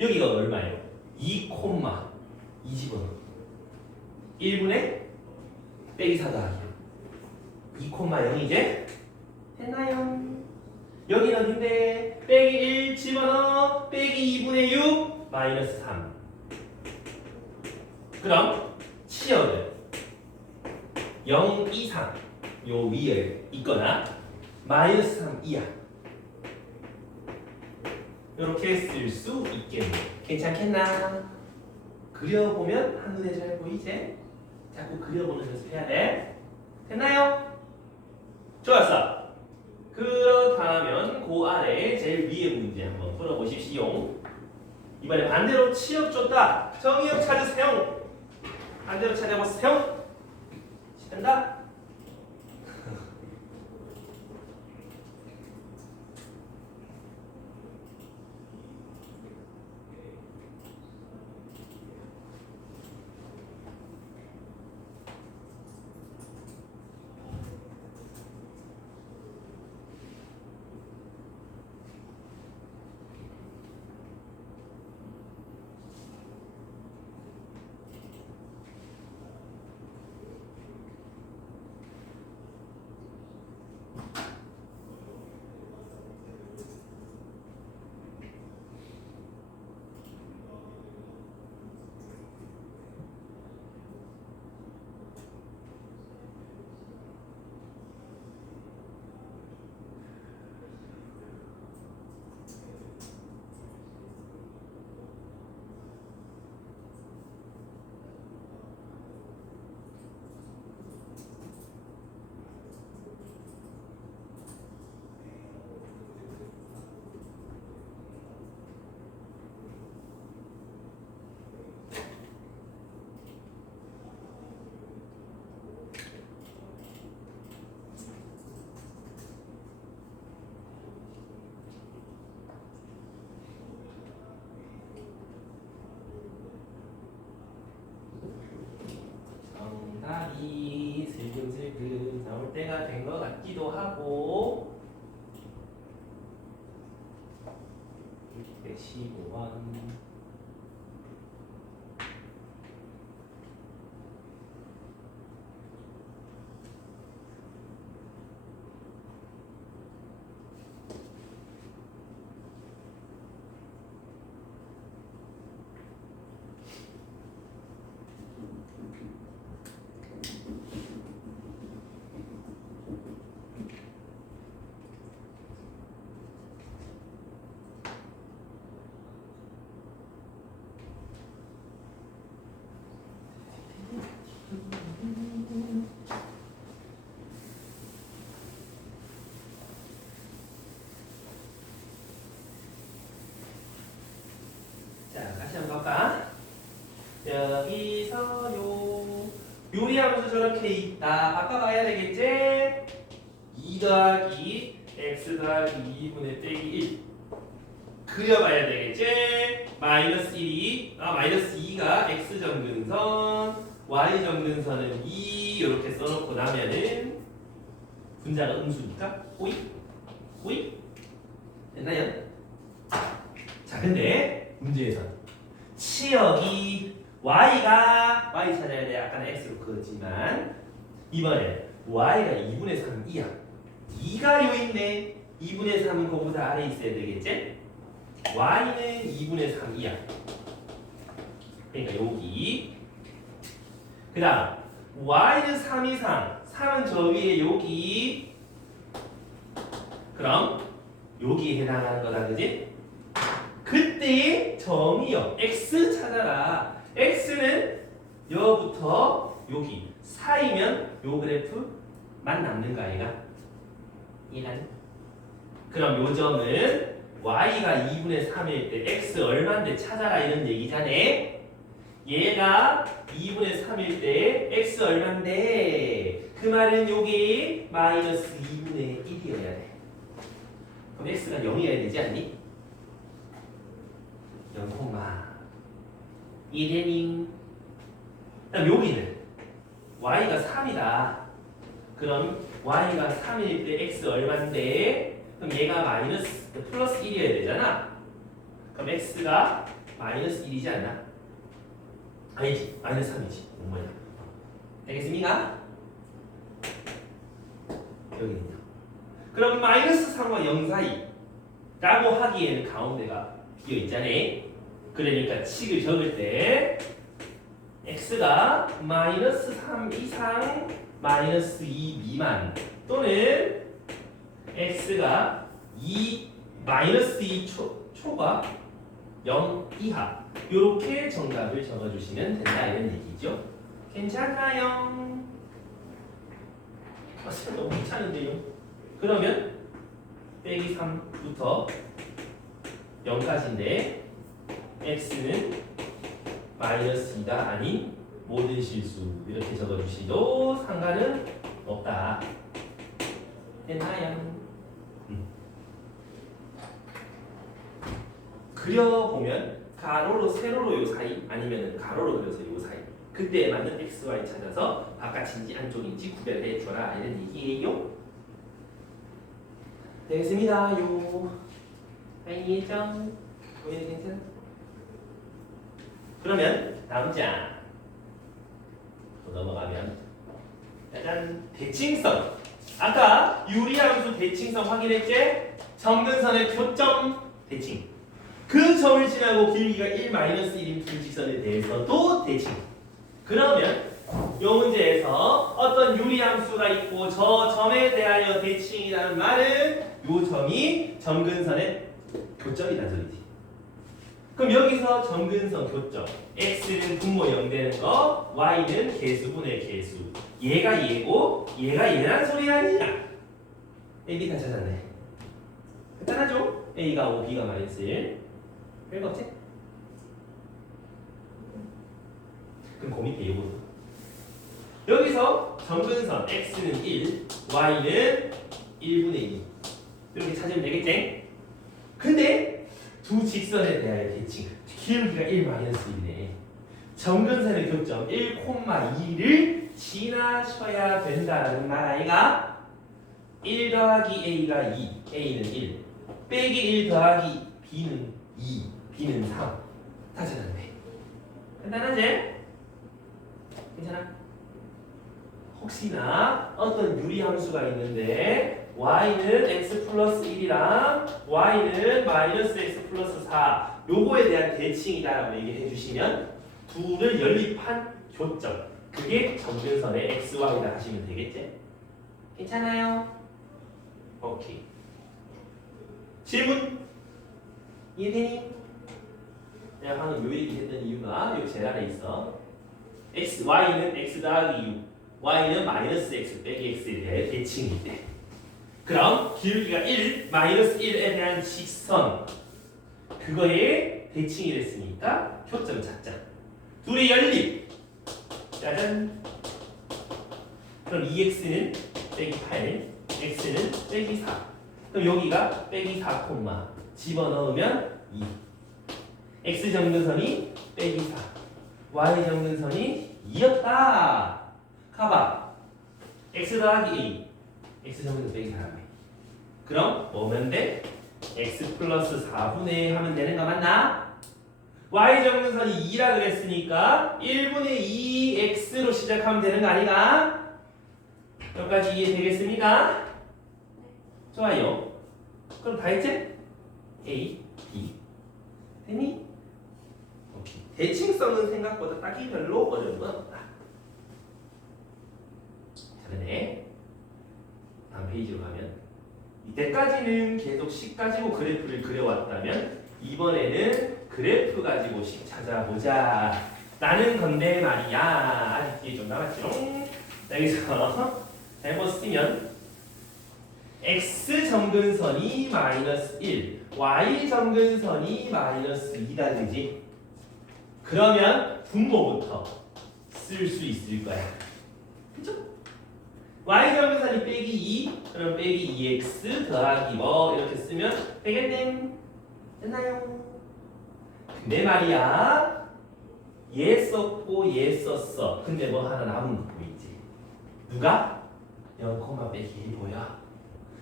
여기가 얼마예요? 2, 2 집어넣어. 1분의 빼기 4 더하기 2, 0이제 됐나요? 여기는 어딘데? 빼기 1 집어넣어. 빼기 2분의 6 마이너스 3. 그럼 치역은 0 이상 요 위에 있거나 마이너스 3 이하 이렇게 쓸 수 있겠네. 괜찮겠나? 그려보면 한눈에 잘 보이지? 자꾸 그려보는 연습해야 돼. 됐나요? 좋았어. 그렇다면 그 아래 제일 위에 문제 한번 풀어보십시오. 이번에 반대로 치역 줬다. 정의역 찾으세요. 반대로 찾아보세요. 된다. 정답이 슬금슬금 나올 때가 된 것 같기도 하고 615원. 자, 다시 한번 볼까? 여기서요. 요리하면서 저렇게 있다. 바꿔봐야 되겠지? 2 더하기 x 더하기 2분의 빼기 1. 그려봐야 되겠지? 마이너스 1이, 마이너스 2가 x 정근선, y 정근선은 2 이렇게 써놓고 나면은 분자가 음수니까 오이? 오이? 됐나요? 자, 근데 문제에서는 치역이 y가 y 찾아야 돼. 아까는 x로 그었지만 이번에 y가 2분의 3 이하 2가 요 있네. 2분의 3은 그거보다 아래 있어야 되겠지? y는 2분의 3 이하 그러니까 여기 그 다음 y는 3 이상 3은 저 위에 여기 그럼 여기에 해당하는 거다 그지? 그때의 정의역 x 찾아라. x는 여부터 여기 사이면 요 그래프만 남는 거 아이가? 이해가니? 그럼 요 점은 y가 2분의 3일 때 x 얼마인데 찾아라 이런 얘기잖아. 얘가 2분의 3일 때 x 얼마인데 그 말은 여기 마이너스 2분의 1이어야 돼. 그럼 x가 0이어야 되지 않니? 0,1이니. 그다음 여기는 y가 3이다. 그럼 y가 3일 때 x 얼마인데 그럼 얘가 마이너스 플러스 1이어야 되잖아. 그럼 x가 마이너스 1이지 않나? 아니지, 마이너스 3이지. 뭐야? 되겠습니까? 여기는요. 그럼 마이너스 3과 0 사이 라고 하기에는 가운데가 비어있잖아. 그러니까 칙을 적을 때 x가 마이너스 3 이상 마이너스 2 미만 또는 x가 마이너스 2 초과 0 이하 이렇게 정답을 적어주시면 된다 이런 얘기죠. 괜찮나요? 너무 괜찮은데요? 그러면 빼기 3부터 0까지인데 x는 마이너스 2가 아닌 모든 실수 이렇게 적어주시도 상관은 없다. 됐나요? 그려보면 가로로 세로로 요 사이 아니면 가로로 그려서 요 사이 그때에 맞는 x, y 찾아서 바깥인지 안쪽인지 구별해 줘라 이런 얘기예요. 되겠습니다요. 알겠죠? 보이는 괜찮아? 그러면 다음 장 또 넘어가면 짜잔 대칭성. 아까 유리함수 대칭성 확인했지? 점근선의 교점 대칭. 그 점을 지나고 길이가 1-1인 불직선에 대해서도 대칭. 그러면 이 문제에서 어떤 유리함수가 있고 저 점에 대하여 대칭이라는 말은 이 점이 점근선의 교점이라는 소리지. 그럼 여기서 점근선 교점 x는 분모 0 되는 거 y는 개수분의 개수 얘가 얘고 얘가 얘란 소리 아니냐. a, b 다 찾았네. 간단하죠? a가 5, b가 마이너스 1 별거 없지? 그럼 그 밑에 이거 여기서 점근선 x는 1 y는 1분의 2 이렇게 찾으면 되겠지? 근데 두 직선에 대하여 대칭 기울기가 1-1이네. 점근선의 교점 1,2를 지나셔야 된다는 말 아이가? 1 더하기 a가 2, a는 1 빼기 1 더하기 b는 2, b는 3 다 찾았네. 간단하지? 괜찮아? 혹시나 어떤 유리함수가 있는데 y는 x 플러스 1이랑 y는 마이너스 x 플러스 4 요거에 대한 대칭이다라고 얘기해 주시면 둘을 연립한 교점 그게 점근선의 x, y다 하시면 되겠지? 괜찮아요? 오케이. 질문? 이해되니? 내가 방금 요 얘기 했던 이유가 요 제 아래 있어. x, y는 x 더하기 6 y는 마이너스 x 빼기 x에 대해 대칭일 때 그럼 기울기가 1, 마이너스 1에 대한 직선 그거에 대칭이 됐으니까 교점 찾자. 둘이 연립 짜잔. 그럼 2x는 빼기 8 x는 빼기 4 그럼 여기가 빼기 4 콤마 집어넣으면 2 x 점근선이 빼기 4 y 점근선이 2였다. 가봐. x 더하기 a x 점근선 빼기 4라며. 그럼 뭐면 돼? x 플러스 4분의 하면 되는 거 맞나? y 점근선이 2라 그랬으니까 1분의 2x로 시작하면 되는 거 아니가? 여기까지 이해되겠습니까? 좋아요. 그럼 다 했지? a, b 되니? 오케이. 대칭성은 생각보다 딱히 별로 어려운 건 없다. 잘하네. 다음 페이지로 가면 이때까지는 계속 식 가지고 그래프를 그려왔다면 이번에는 그래프 가지고 식 찾아보자 라는 건데 말이야. 아직 뒤에 좀 남았죠? 자, 여기서 잘못 쓰면 x 점근선이 마이너스 1, y 점근선이 마이너스 2다 되지? 그러면 분모부터 쓸 수 있을 거야. 그죠? y 점근선이 빼기 2, 그럼 빼기 2x 더하기 뭐 이렇게 쓰면 되겠네. 됐나요? 근데 말이야, 얘 썼고 얘 썼어. 근데 뭐 하나 남은 거 보이지? 누가? 0, 빼기 1 보여.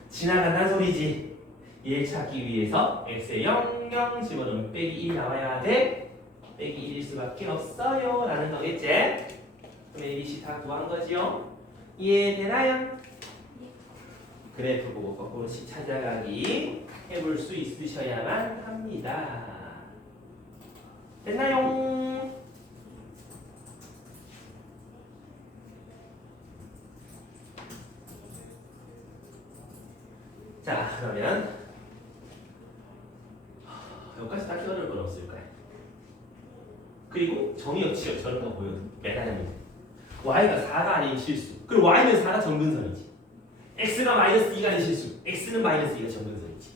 지나간다는 소리지. 얘 찾기 위해서 x에 0, 0 집어넣으면 빼기 1 나와야 돼. 빼기 1일 수밖에 없어요 라는 거겠지? 그럼 ABC 다 구한 거지요? 이해되나요? 그래프 보고 거꾸로씩 찾아가기 해볼 수 있으셔야만 합니다. 됐나요? 자, 그러면 여기까지 딱히 어려울 건 없을 거야. 그리고 정의역 지역 저런 거 보여도 매달립니다. y가 4가 아닌 실수. 그리고 y는 4가 정근선이지. x가 마이너스 2가 아닌 실수. x는 마이너스 2가 정근선이지.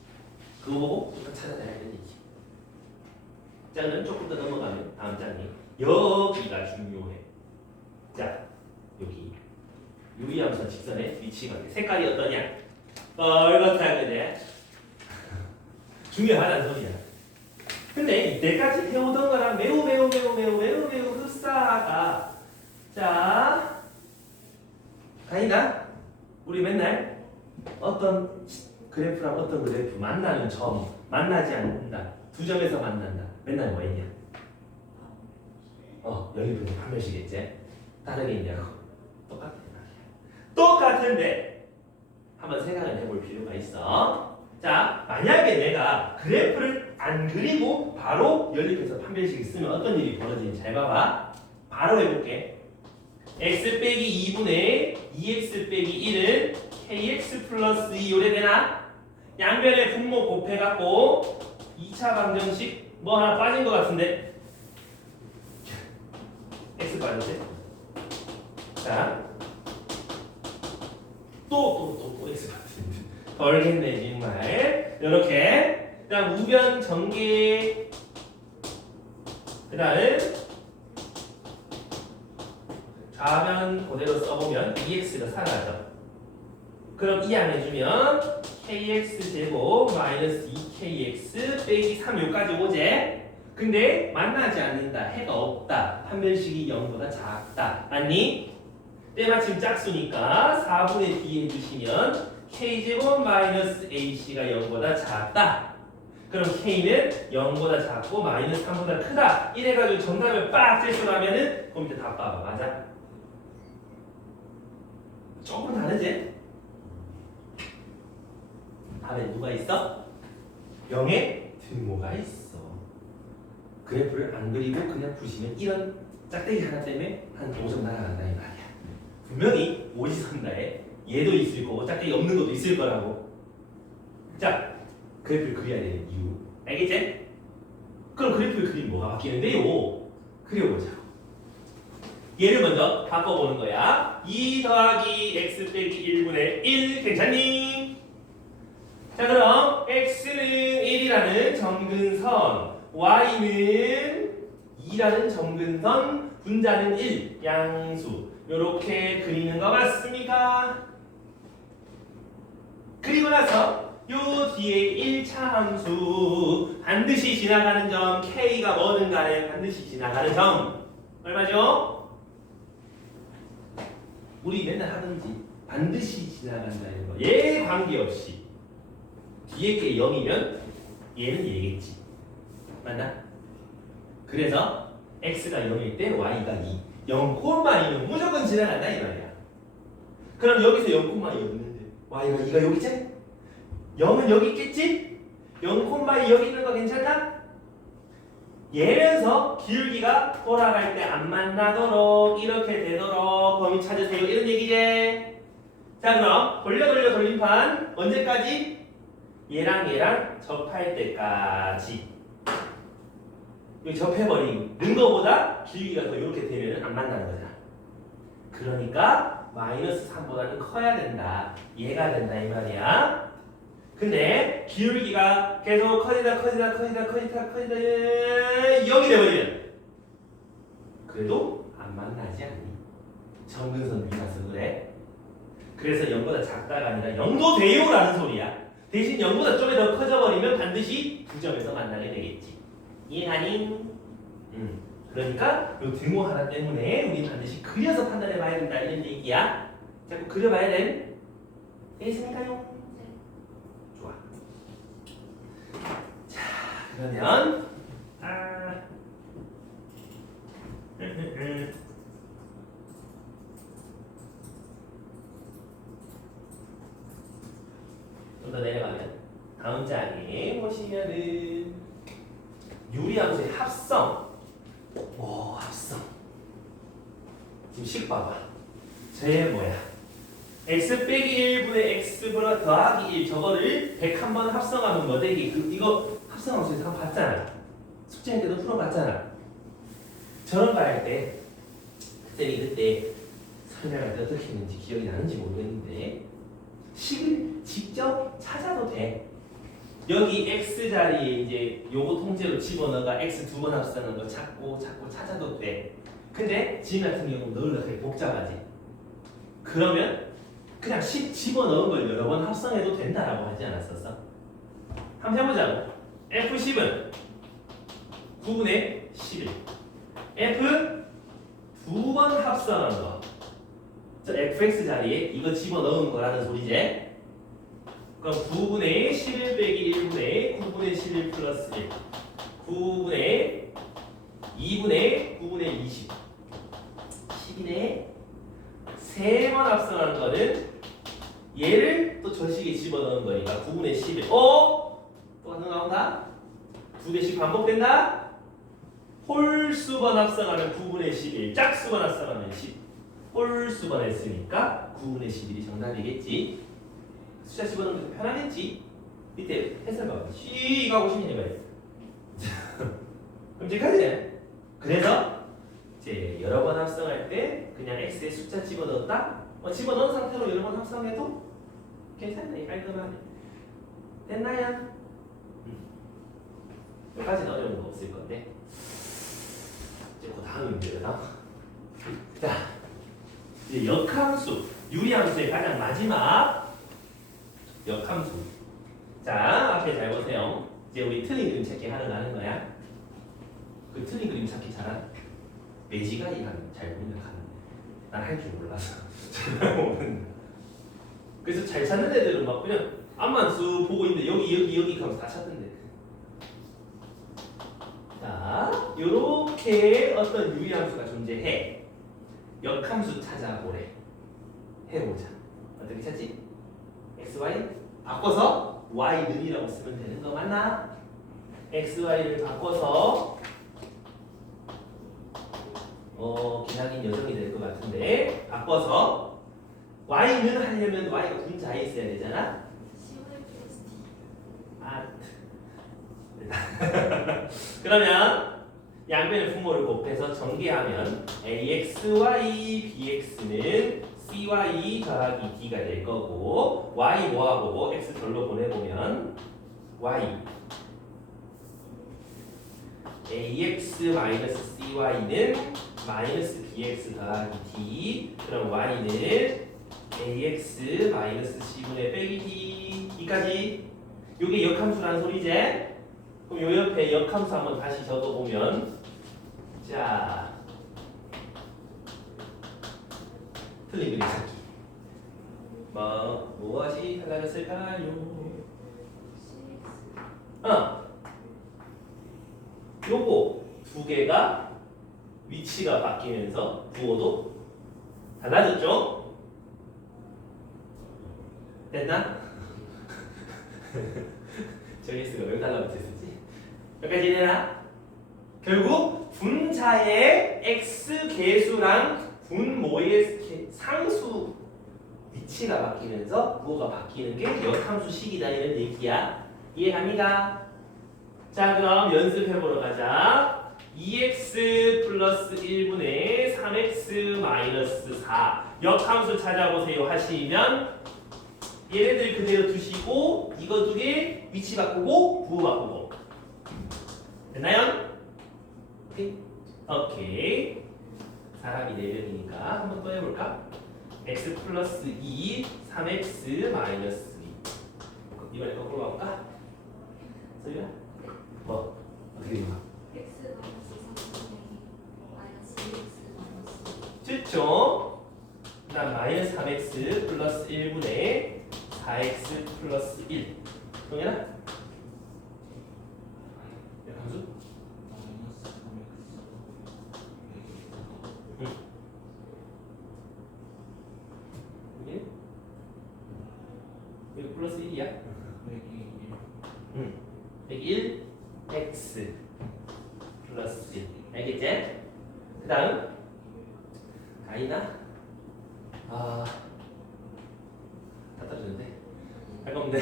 그거 보고 좀 찾아내야 되는 얘기. 자, 그럼 조금 더 넘어가면 다음 장에 여기가 중요해. 자, 여기 유리함선 직선의 위치가 색깔이 어떠냐? 빨갛다 그래. 중요하다는 소리야. 근데 이때까지 해오던 거랑 매우 흡사하다. 자, 아니다. 우리 맨날 어떤 그래프랑 어떤 그래프 만나는 점, 만나지 않는다. 두 점에서 만난다. 맨날 뭐 했냐? 연립해서 판별시겠지? 다르게 있냐고. 똑같아 말이야. 똑같은데 한번 생각을 해볼 필요가 있어. 자, 만약에 내가 그래프를 안 그리고 바로 연립해서 판별식을 쓰면 어떤 일이 벌어지는지 잘 봐봐. 바로 해볼게. x 빼기 2분의 2x 빼기 1은 kx 플러스 2 요래되나? 양변의 분모 곱해갖고 2차 방정식 뭐 하나 빠진 것 같은데? x 빠졌지? 자, 또 x 빠졌는데 덜겠네 정말. 이렇게 그다음 우변 전개, 그다음 좌변 그대로 써보면 2x가 사라져. 그럼 이 안 해주면 kx 제곱 마이너스 2kx 빼기 3 여기까지 오제. 근데 만나지 않는다. 해가 없다. 판별식이 0보다 작다. 맞니? 때마침 짝수니까 4분의 d 해주시면 k제곱 마이너스 ac가 0보다 작다. 그럼 k는 0보다 작고 마이너스 3보다 크다. 이래가지고 정답을 빡 제출하면은 그 밑에 다 봐봐. 맞아? 조금 다르지? 답에 누가 있어? 0에 등모가 있어. 그래프를 안 그리고 그냥 푸시면 이런 짝대기 하나 때문에 한 5점 날아간다 이 말이야. 분명히 오지선다에 얘도 있을 거고 짝대기 없는 것도 있을 거라고. 자, 그래프를 그려야 되는 이유 알겠지? 그럼 그래프를 그리면 뭐가 바뀌는데요? 그려보자고. 얘를 먼저 바꿔보는 거야. 2 더하기 x 빼기 1분의 1 괜찮니? 자, 그럼 x는 1이라는 점근선, y는 2라는 점근선, 분자는 1, 양수. 요렇게 그리는 거 맞습니까? 그리고 나서 요 뒤에 1차 함수 반드시 지나가는 점 k가 뭐든 간에 반드시 지나가는 점 얼마죠? 우리 맨날 하든지 반드시 지나간다는 거. 얘 관계없이 뒤에 게 0이면 얘는 얘겠지. 맞나? 그래서 x가 0일 때 y가 2. 0,2는 무조건 지나간다 이 말이야. 그럼 여기서 0,2였는데 y가 2가 여기지? 0은 여기 있겠지? 0,2 여기 있는 거 괜찮나? 얘면서 기울기가 돌아갈 때 안 만나도록 이렇게 되도록 범위 찾으세요 이런 얘기지. 자, 그럼 돌려 돌림판 언제까지? 얘랑 접할 때까지. 여기 접해버리는 거보다 길이가 더 이렇게 되면 안 만나는 거잖아. 그러니까 마이너스 3보다는 커야 된다. 얘가 된다 이 말이야. 근데 기울기가 계속 커지다 0이 되버리면 그래도 안 만나지 않니? 정근선 위라서 그래. 그래서 0보다 작다가 아니라 0도 돼요라는 소리야. 대신 0보다 좀이 더 커져버리면 반드시 2점에서 만나게 되겠지. 이해하니? 그러니까 이 등호 하나 때문에 우리 반드시 그려서 판단해봐야 된다 이런 얘기야. 자꾸 그려봐야 돼. 되겠습니까요? 좋아. 자 그러면 좀 더 내려가면 다음 장에 보시면은 유리함수의 합성. 합성. 지금 식 봐봐. 쟤 뭐야? x 빼기 1분의 x 더하기 1 저거를 101번 합성하면 뭐 되기? 이거 합성함수에서 한번 봤잖아. 숙제할 때도 풀어봤잖아. 저런 거 할 때 쌤이 그때 설명할 때 어떻게 했는지 기억이 나는지 모르겠는데 식을 직접 찾아도 돼. 여기 x 자리에 이제 요거 통째로 집어넣어가 x 2번 합성하는 거 찾고 찾아도 돼. 근데 지금 같은 경우는 넣으려고 되게 복잡하지. 그러면 그냥 10 집어넣은 걸 여러 번 합성해도 된다라고 하지 않았었어? 한번 해보자고. F10은 9분의 11 F 2번 합성한 거. 저 fx 자리에 이거 집어넣은 거라는 소리지. 그럼 9분의 11 빼기 1분의 9분의 11 플러스 1 9분의 2분의 9분의 20 10이네. 3번 합성한 거는 얘를 또 저식에 집어넣은 거니까 9분의 11 또 하나 나온다. 2대씩 반복된다. 홀수번 합성하면 9분의 11 짝수번 합성하면 10 홀수번 했으니까 9분의 11이 정답이겠지. 숫자 집어넣으면 더 편하겠지. 밑에 해설 봐봐. 이거 하고 싶냐 말이야. 끔찍하지? 그래서 이제 여러 번 합성할 때 그냥 x에 숫자 집어넣었다. 집어넣은 상태로 여러 번 합성해도 괜찮네. 깔끔하네. 됐나요? 여기까지는 어려운 거 없을 건데 이제 그 다음 문제다. 자, 이제 역함수, 유리함수의 가장 마지막 역함수. 자, 앞에 잘 보세요. 이제 우리 틀린 그림 찾기 하는 거야. 그 틀린 그림 찾기 잘한 매지가 잘 보이는 하는데 난 할 줄 몰라서 잘 모르는. 그래서 잘 찾는 애들은 막 그냥 앞만 쑥 보고 있는데 여기 하면서 다 찾던데. 자, 요렇게 어떤 유리함수가 존재해. 역함수 찾아보래. 해보자. 어떻게 찾지? x, y 바꿔서 y는이라고 쓰면 되는 거 맞나? x, y를 바꿔서 기나긴 여정이 될 것 같은데 바꿔서 y는 하려면 y가 분자에 있어야 되잖아. 그러면 양변의 분모를 곱해서 전개하면 axy bx는 cy 더하기 d가 될 거고 y 모아보고 x 절로 보내보면 y ax 마이너스 cy는 마이너스 bx 더하기 d. 그럼 y는 ax 마이너스 c분의 빼기 d. 이까지 요게 역함수라는 소리지. 그럼 요 옆에 역함수 한번 다시 적어보면 자 틀린 그림 찾기. 무엇이 달라졌을까요? 요거 두 개가 위치가 바뀌면서 부호도 달라졌죠? 됐나? 저기 X가 왜 달라붙었지? 여기까지 이해되나? 결국 분자의 X 개수랑 분모의 상수 위치가 바뀌면서 부호가 바뀌는 게 역함수식이다 이런 얘기야. 이해갑니까? 자 그럼 연습해보러 가자. 2x 플러스 1분의 3x 마이너스 4 역함수 찾아보세요 하시면 얘네들 그대로 두시고 이거 두 개 위치 바꾸고 부호 바꾸고 됐나요? 오케이? 오케이. 사람이 4명이니까 한번 또 해볼까? x 플러스 2 3x 마이너스 2 이번에 거꾸로 가볼까? 소리야? 뭐? 어떻게 되나? x 마이너스 3분의 마이너스 2x 마이너스 좋죠? 그 다음 마이너스 3x 플러스 1분의 4x 플러스 1 동현아? 함수? 이게? 이거 플러스 1이야? 101 x 플러스 1 알겠지? 그 다음 다 있나? 다 떨어졌는데 할 건데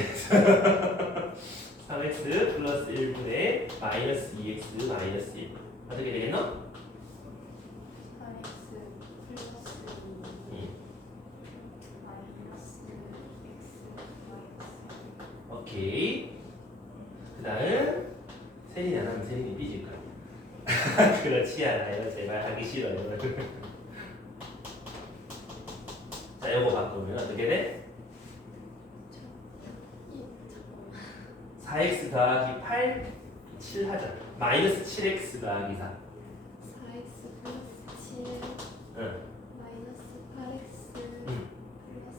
3x 플러스 1분의 마이너스 2x 마이너스 1 어떻게 되겠노? 4x 플러스 2 마이너스 x 마이너스 오케이. 그 다음 세린이 안 하면 세린이 삐질 거야. 그렇지 않아요. 제발 하기 싫어요. 자, 요거 바꾸면 어떻게 돼? 4x 더하기 8, 7 하자. 마이너스 7x 더하기 4. 4x 플러스 7 응. 마이너스 8x 응. 플러스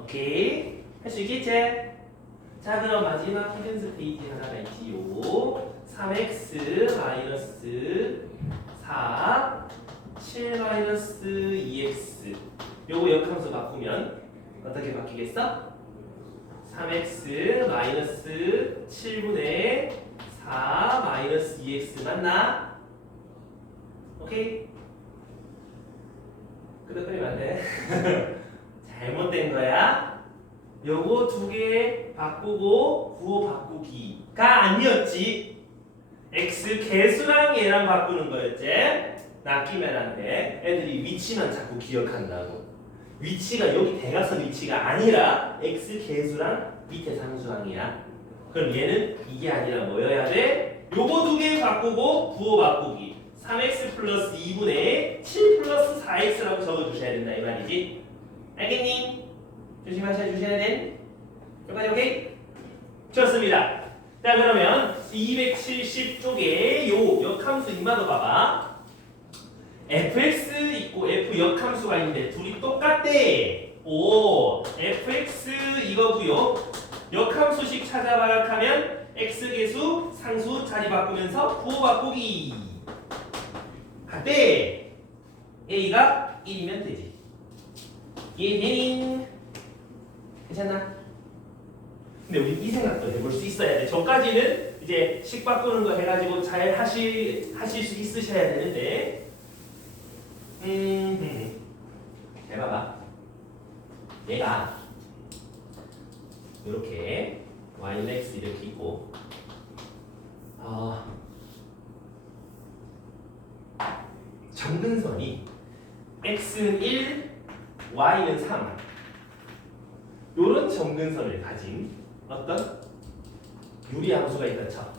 오케이. 할 수 있겠지? 자, 그럼 마지막 히든스 페이지 하나가 있지요. 3x 마이너스 4, 7 마이너스 2x. 요거 역함수 바꾸면 어떻게 바뀌겠어? 3x 마이너스 7분의 4 마이너스 2x 맞나? 오케이? 끄덕거리면 안 돼. 잘못된 거야. 요거 두 개 바꾸고 부호 바꾸기가 아니었지. x 개수랑 얘랑 바꾸는 거였지. 낚이면 안 돼. 애들이 위치만 자꾸 기억한다고. 위치가 여기 대각선 위치가 아니라 x 개수랑 밑에 상수항이야. 그럼 얘는 이게 아니라 뭐여야 돼? 요거 두 개 바꾸고 부호 바꾸기. 3x 플러스 2분의 7 플러스 4x라고 적어주셔야 된다 이 말이지. 알겠니? 조심하셔야 주셔야 돼. 여기까지 오케이? 좋습니다. 자 그러면 270쪽에 요 역함수 임마도 봐봐. fx 있고 f 역함수가 있는데 둘이 똑같대. 오, fx 이거고요. 역함수식 찾아봐야 하면 x 개수 상수 자리 바꾸면서 부호 바꾸기. 같대. a가 1이면 되지. 이해되니? 괜찮나? 근데 우리 이 생각도 해볼 수 있어야 돼. 저까지는 이제 식 바꾸는 거 해가지고 잘 하실 수 있으셔야 되는데. 잘 봐봐. 얘가 이렇게 y는 x 이렇게 있고 정근선이 x는 1, y는 3 요런 정근선을 가진 어떤 유리함수가 있다 쳐.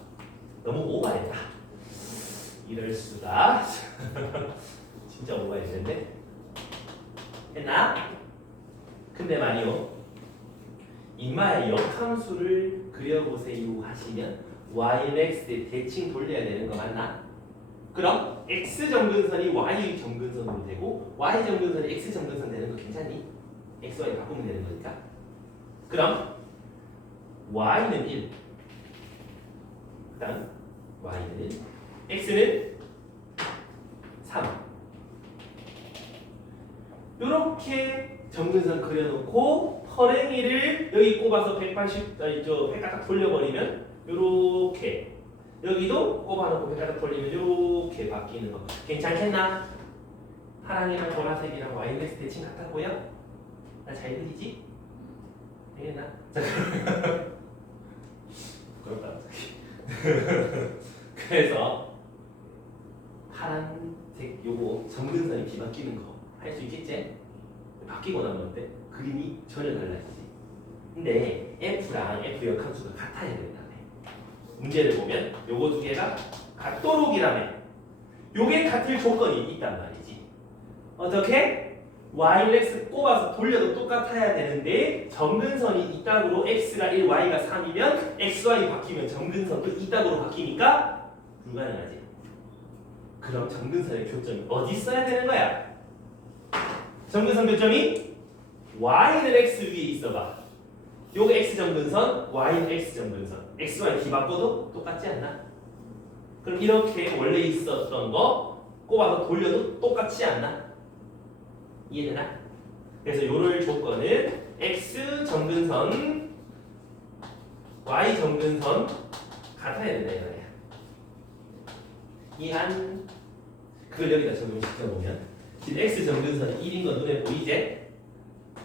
너무 오버했다. 이럴 수가. 진짜 오버했는데 했나? 근데 말이요. 인마의 역함수를 그려보세요 하시면 y는 x에 대칭 돌려야 되는 거 맞나? 그럼 x 정근선이 y 정근선으로 되고 y 정근선이 x 정근선 되는 거 괜찮니? x, y 바꾸면 되는 거니까. 그럼 y는 1. 그 다음 y는 1. x는 3. 이렇게 정근선 그려놓고 털행이를 여기 꼽아서 180, 딱 돌려버리면 이렇게 여기도 꼽아놓고 180 돌리면 이렇게 바뀌는 거 괜찮겠나? 파랑이랑 보라색이랑 y는 대칭 같아 보여? 나 잘 들리지? 되겠나? 부끄럽다. 그래서 있겠지? 바뀌고 나면 어때? 그림이 전혀 달라지지. 근데 F랑 F 역함수가 같아야 된다네. 문제를 보면 요거 두 개가 같도록이라며. 요게 같을 조건이 있단 말이지. 어떻게? Y를 X 꼽아서 돌려도 똑같아야 되는데 점근선이 이따구로 X가 1, Y가 3이면 XY 바뀌면 점근선도 이따구로 바뀌니까 불가능하지. 그럼 점근선의 교점이 어디 있어야 되는 거야? 점근선 교점이 Y는 X 위에 있어봐. 요거 X 점근선, Y는 X 점근선. XY 뒤바꿔도 똑같지 않나? 그럼 이렇게 원래 있었던 거 꼽아서 돌려도 똑같지 않나? 이해되나? 그래서 요럴 조건은 X 점근선, Y 점근선 같아야 된다 이거야. 이해한? 그걸 여기다 적용시켜보면 지금 X 점근선이 1인 거 눈에 보이지?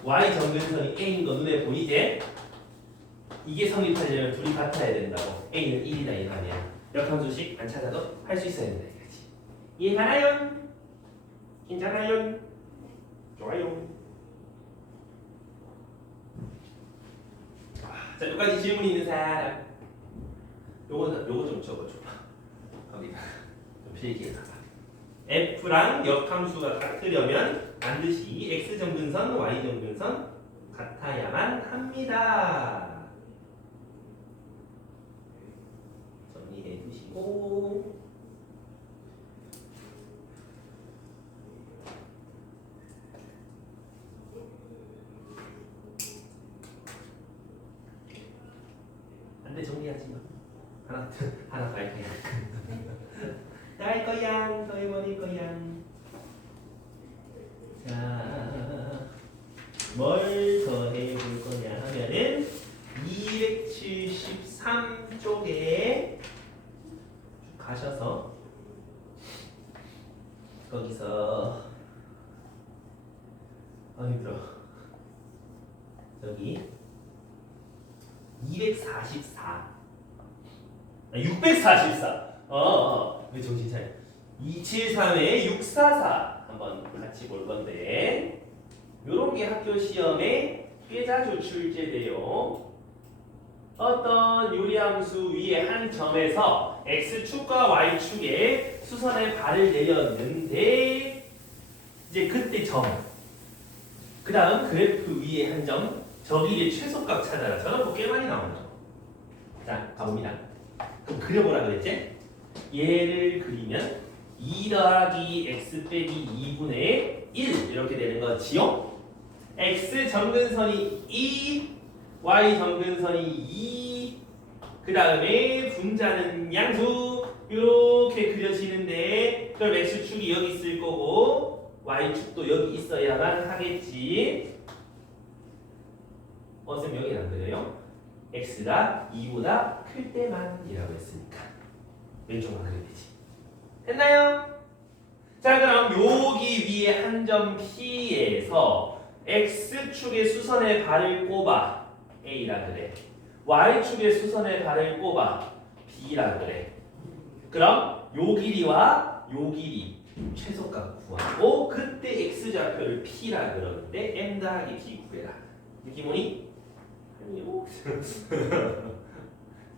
Y 점근선이 A인 거 눈에 보이지? 이게 성립하려면 둘이 같아야 된다고. A는 1이다 이 말이야. 역함수식 안 찾아도 할 수 있어야 된다 이거지. 이해하나요? 괜찮아요? 좋아요. 자, 여기까지 질문 있는 사람. 요거 좀 적어줘봐. 거기다 좀 필기해놔봐. F랑 역함수가 같으려면 반드시 X 점근선, Y 점근선 같아야만 합니다. 정리해 두시고. 안돼 정리하지 마. 하나 더 할 거야. 할 거야. 더 해버릴 거야. 자, 뭘 더 해볼 거냐 하면은 273쪽에 가셔서 거기서 힘들어. 저기 244 644 왜 정신 차려. 273에 644 한번 같이 볼 건데 요런 게 학교 시험에 꽤 자주 출제돼요. 어떤 요리함수 위에 한 점에서 X축과 Y축에 수선의 발을 내렸는데 이제 그때 점, 그 다음 그래프 위에 한 점, 저기에 최소값 찾아라. 저런 거 꽤 많이 나오죠. 자, 가봅니다. 그럼 그려보라 그랬지? 얘를 그리면 2 더하기 X 빼기 2분의 1 이렇게 되는 거지요? X 점근선이 2, Y 점근선이 2, 그 다음에 분자는 양수 이렇게 그려지는데 그럼 X축이 여기 있을 거고 Y축도 여기 있어야만 하겠지. 선생님 여기는 안 그려요? X가 2보다 클 때만 이라고 했으니까 왼쪽만 그리면 되지. 됐나요? 자, 그럼 여기 위에 한 점 P에서 X축의 수선의 발을 꼽아 A라 그래. Y축의 수선의 발을 꼽아 B라 그래. 그럼 요 길이와 요 길이 최소값 구하고 그때 X좌표를 P라 그러는데 M 더하기 P 구해라. 느낌 오니? 아니요.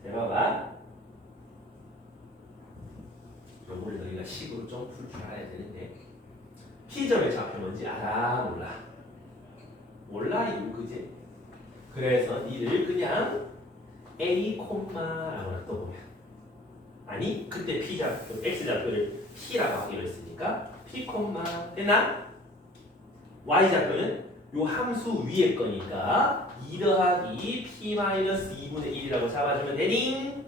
잘 봐봐. 요걸 너희가 식으로 좀 풀 줄 알아야 되는데 P점의 좌표 뭔지 알아? 몰라? 몰라요, 그지? 그래서 니를 그냥 A, 라고 놔둬보면 아니, 그때 P좌표, X좌표를 P라고 하기로 했으니까 P, 됐나? Y좌표는 요 함수 위에 거니까 2 더하기 P-2분의 1이라고 잡아주면 되니?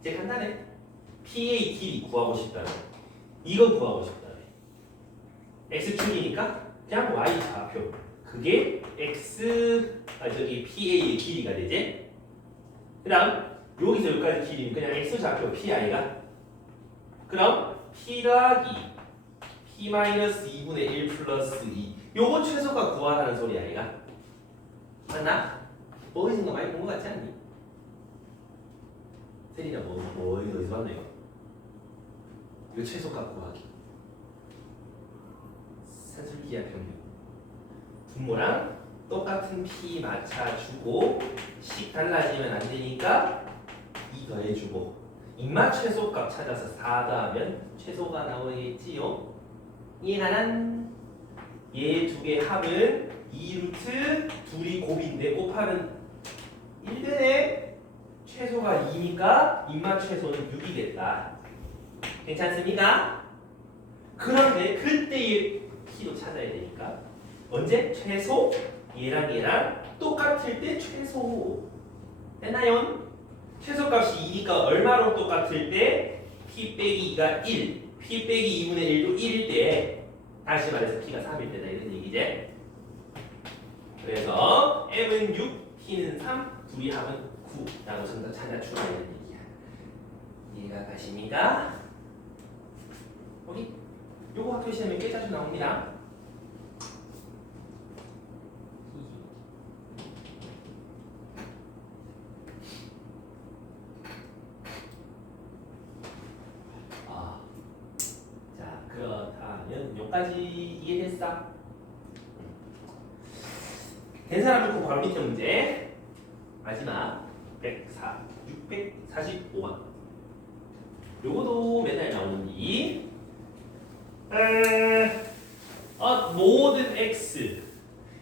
이제 간단해. P의 길이 구하고 싶다면 이거 구하고 싶다면 X축이니까 그냥 Y좌표 그게 PA의 길이가 되지. 그 다음 여기서 여기까지 길이는 그냥 X좌표 PI가 그럼 P 더하기 P-2분의 1 플러스 2 요거 최소가 구하라는 소리 아이가? 맞나? 어디서 거 많이 본 거 같지 않니? 세리가 어디서 봤네요? 이거 최소값 구하기 산술기하 평균. 분모랑 똑같은 P 맞춰주고 식 달라지면 안 되니까 2 더해주고 입맛 최소값 찾아서 4 더하면 최소가 나오겠지요. 이해가난? 얘 두 개 합은 2루트 둘이 곱인데 곱하면 1 되네. 최소가 2니까 입맛 최소는 6이 됐다. 괜찮습니까? 그런데 그때의 P도 찾아야 되니까 언제? 최소 얘랑 똑같을 때 최소 됐나요? 최소값이 2니까 얼마로 똑같을 때 P 빼기 2가 1 P 빼기 2분의 1도 1일 때 다시 말해서 P가 3일 때다 이런 얘기지. 그래서 M은 6 P는 3 둘이 합은 9 라고 정답 찾아주라 이런 얘기야. 이해가 가십니까? 우리 요거 학교 시험에 꽤 자주 나옵니다. 자, 그렇다면 여기까지 이해됐어? 된 사람 놓고 바로 밑에 문제. 마지막 645번. 요거도 맨날 나오는데 모든 x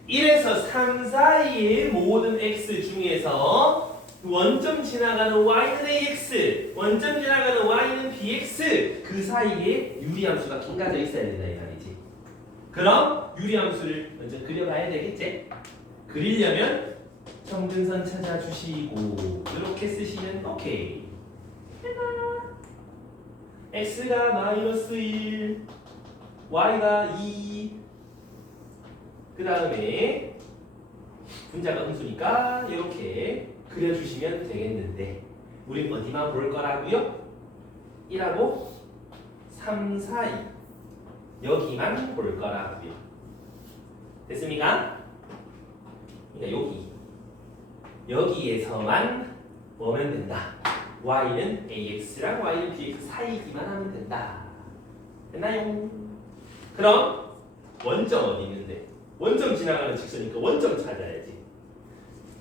1에서 3 사이의 모든 x 중에서 원점 지나가는 y는 ax, 원점 지나가는 y는 bx 그 사이에 유리함수가 낀가져 있어야 된다 이 말이지. 그럼 유리함수를 먼저 그려봐야 되겠지? 그리려면 점근선 찾아주시고 이렇게 쓰시면 오케이. x가 마이너스 1, y가 2. 그 다음에 분자가 음수니까 이렇게 그려주시면 되겠는데 우린 어디만 볼 거라고요? 1하고 3 사이 여기만 볼 거라고요. 됐습니까? 그러니까 여기에서만 보면 된다. y는 ax랑 y는 bx 사이기만 하면 된다. 됐나요? 그럼 원점 어디 있는데? 원점 지나가는 직선이니까 원점 찾아야지.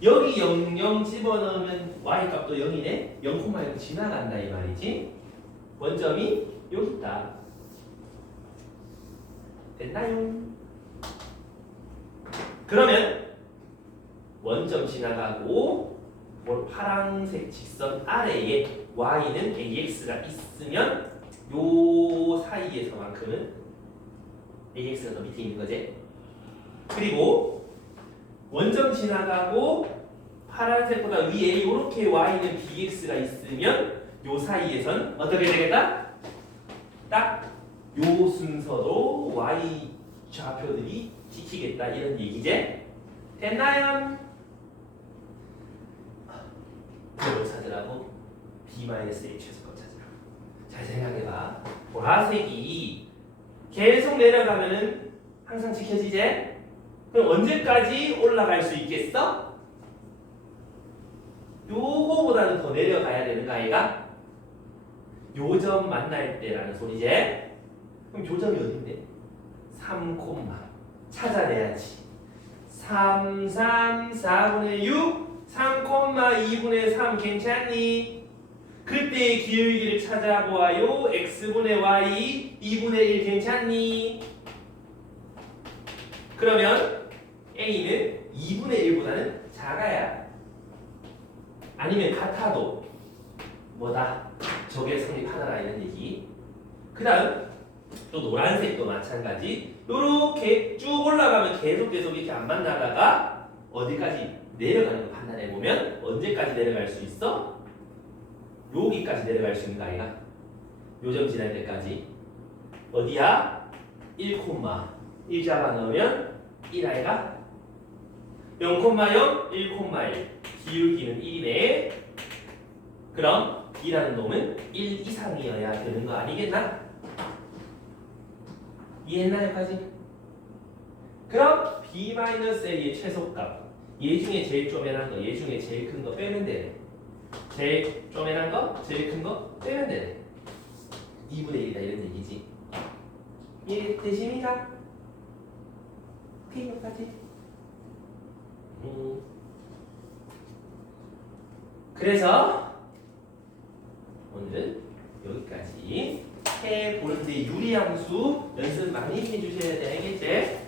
여기 0, 0 집어넣으면 y값도 0이네? 0,0 지나간다 이 말이지. 원점이 여기 있다. 됐나요? 그러면 원점 지나가고 파란색 직선 아래에 y는 ax가 있으면 요 사이에서만큼은 ax가 더 밑에 있는 거지. 그리고 원점 지나가고 파란색보다 위에 이렇게 y는 bx가 있으면 요 사이에선 어떻게 되겠다? 딱 요 순서로 y 좌표들이 지키겠다 이런 얘기지? 됐나요? 뭘 찾으라고? b-a 최소값 찾으라고. 잘 생각해봐. 보라색이 계속 내려가면은 항상 지켜지지? 그럼 언제까지 올라갈 수 있겠어? 요거보다는 더 내려가야 되는 거 아이가? 요점 만날 때라는 소리지? 그럼 요점이 어딘데? 3, 찾아내야지. 3, 4분의 6 3,2분의 3 괜찮니? 그때의 기울기를 찾아보아요. x분의 y 2분의 1 괜찮니? 그러면 a는 2분의 1보다는 작아야 아니면 같아도 뭐다? 저게 성립하더라 이런 얘기. 그 다음 또 노란색도 마찬가지. 요렇게 쭉 올라가면 계속 이렇게 안 만나다가 어디까지 내려가는 거 판단해보면 언제까지 내려갈 수 있어? 여기까지 내려갈 수 있는 거 아이가? 요점 지날 때까지 어디야? 1, 잡아넣으면 1 아이가? 0,0, 1,1 기울기는 1이네. 그럼 B라는 놈은 1 이상이어야 되는 거 아니겠나? 이해했나 여기까지? 그럼 B-A의 최소값 얘 중에 제일 쪼매난 거, 얘 중에 제일 큰 거 빼면 되네. 제일 쪼매난 거, 제일 큰 거 빼면 되네. 2분의 1이다 이런 얘기지. 이해되십니까? 오케이 여기까지. 그래서 오늘은 여기까지 해볼 때 유리함수 연습 많이 해주셔야 돼. 알겠지?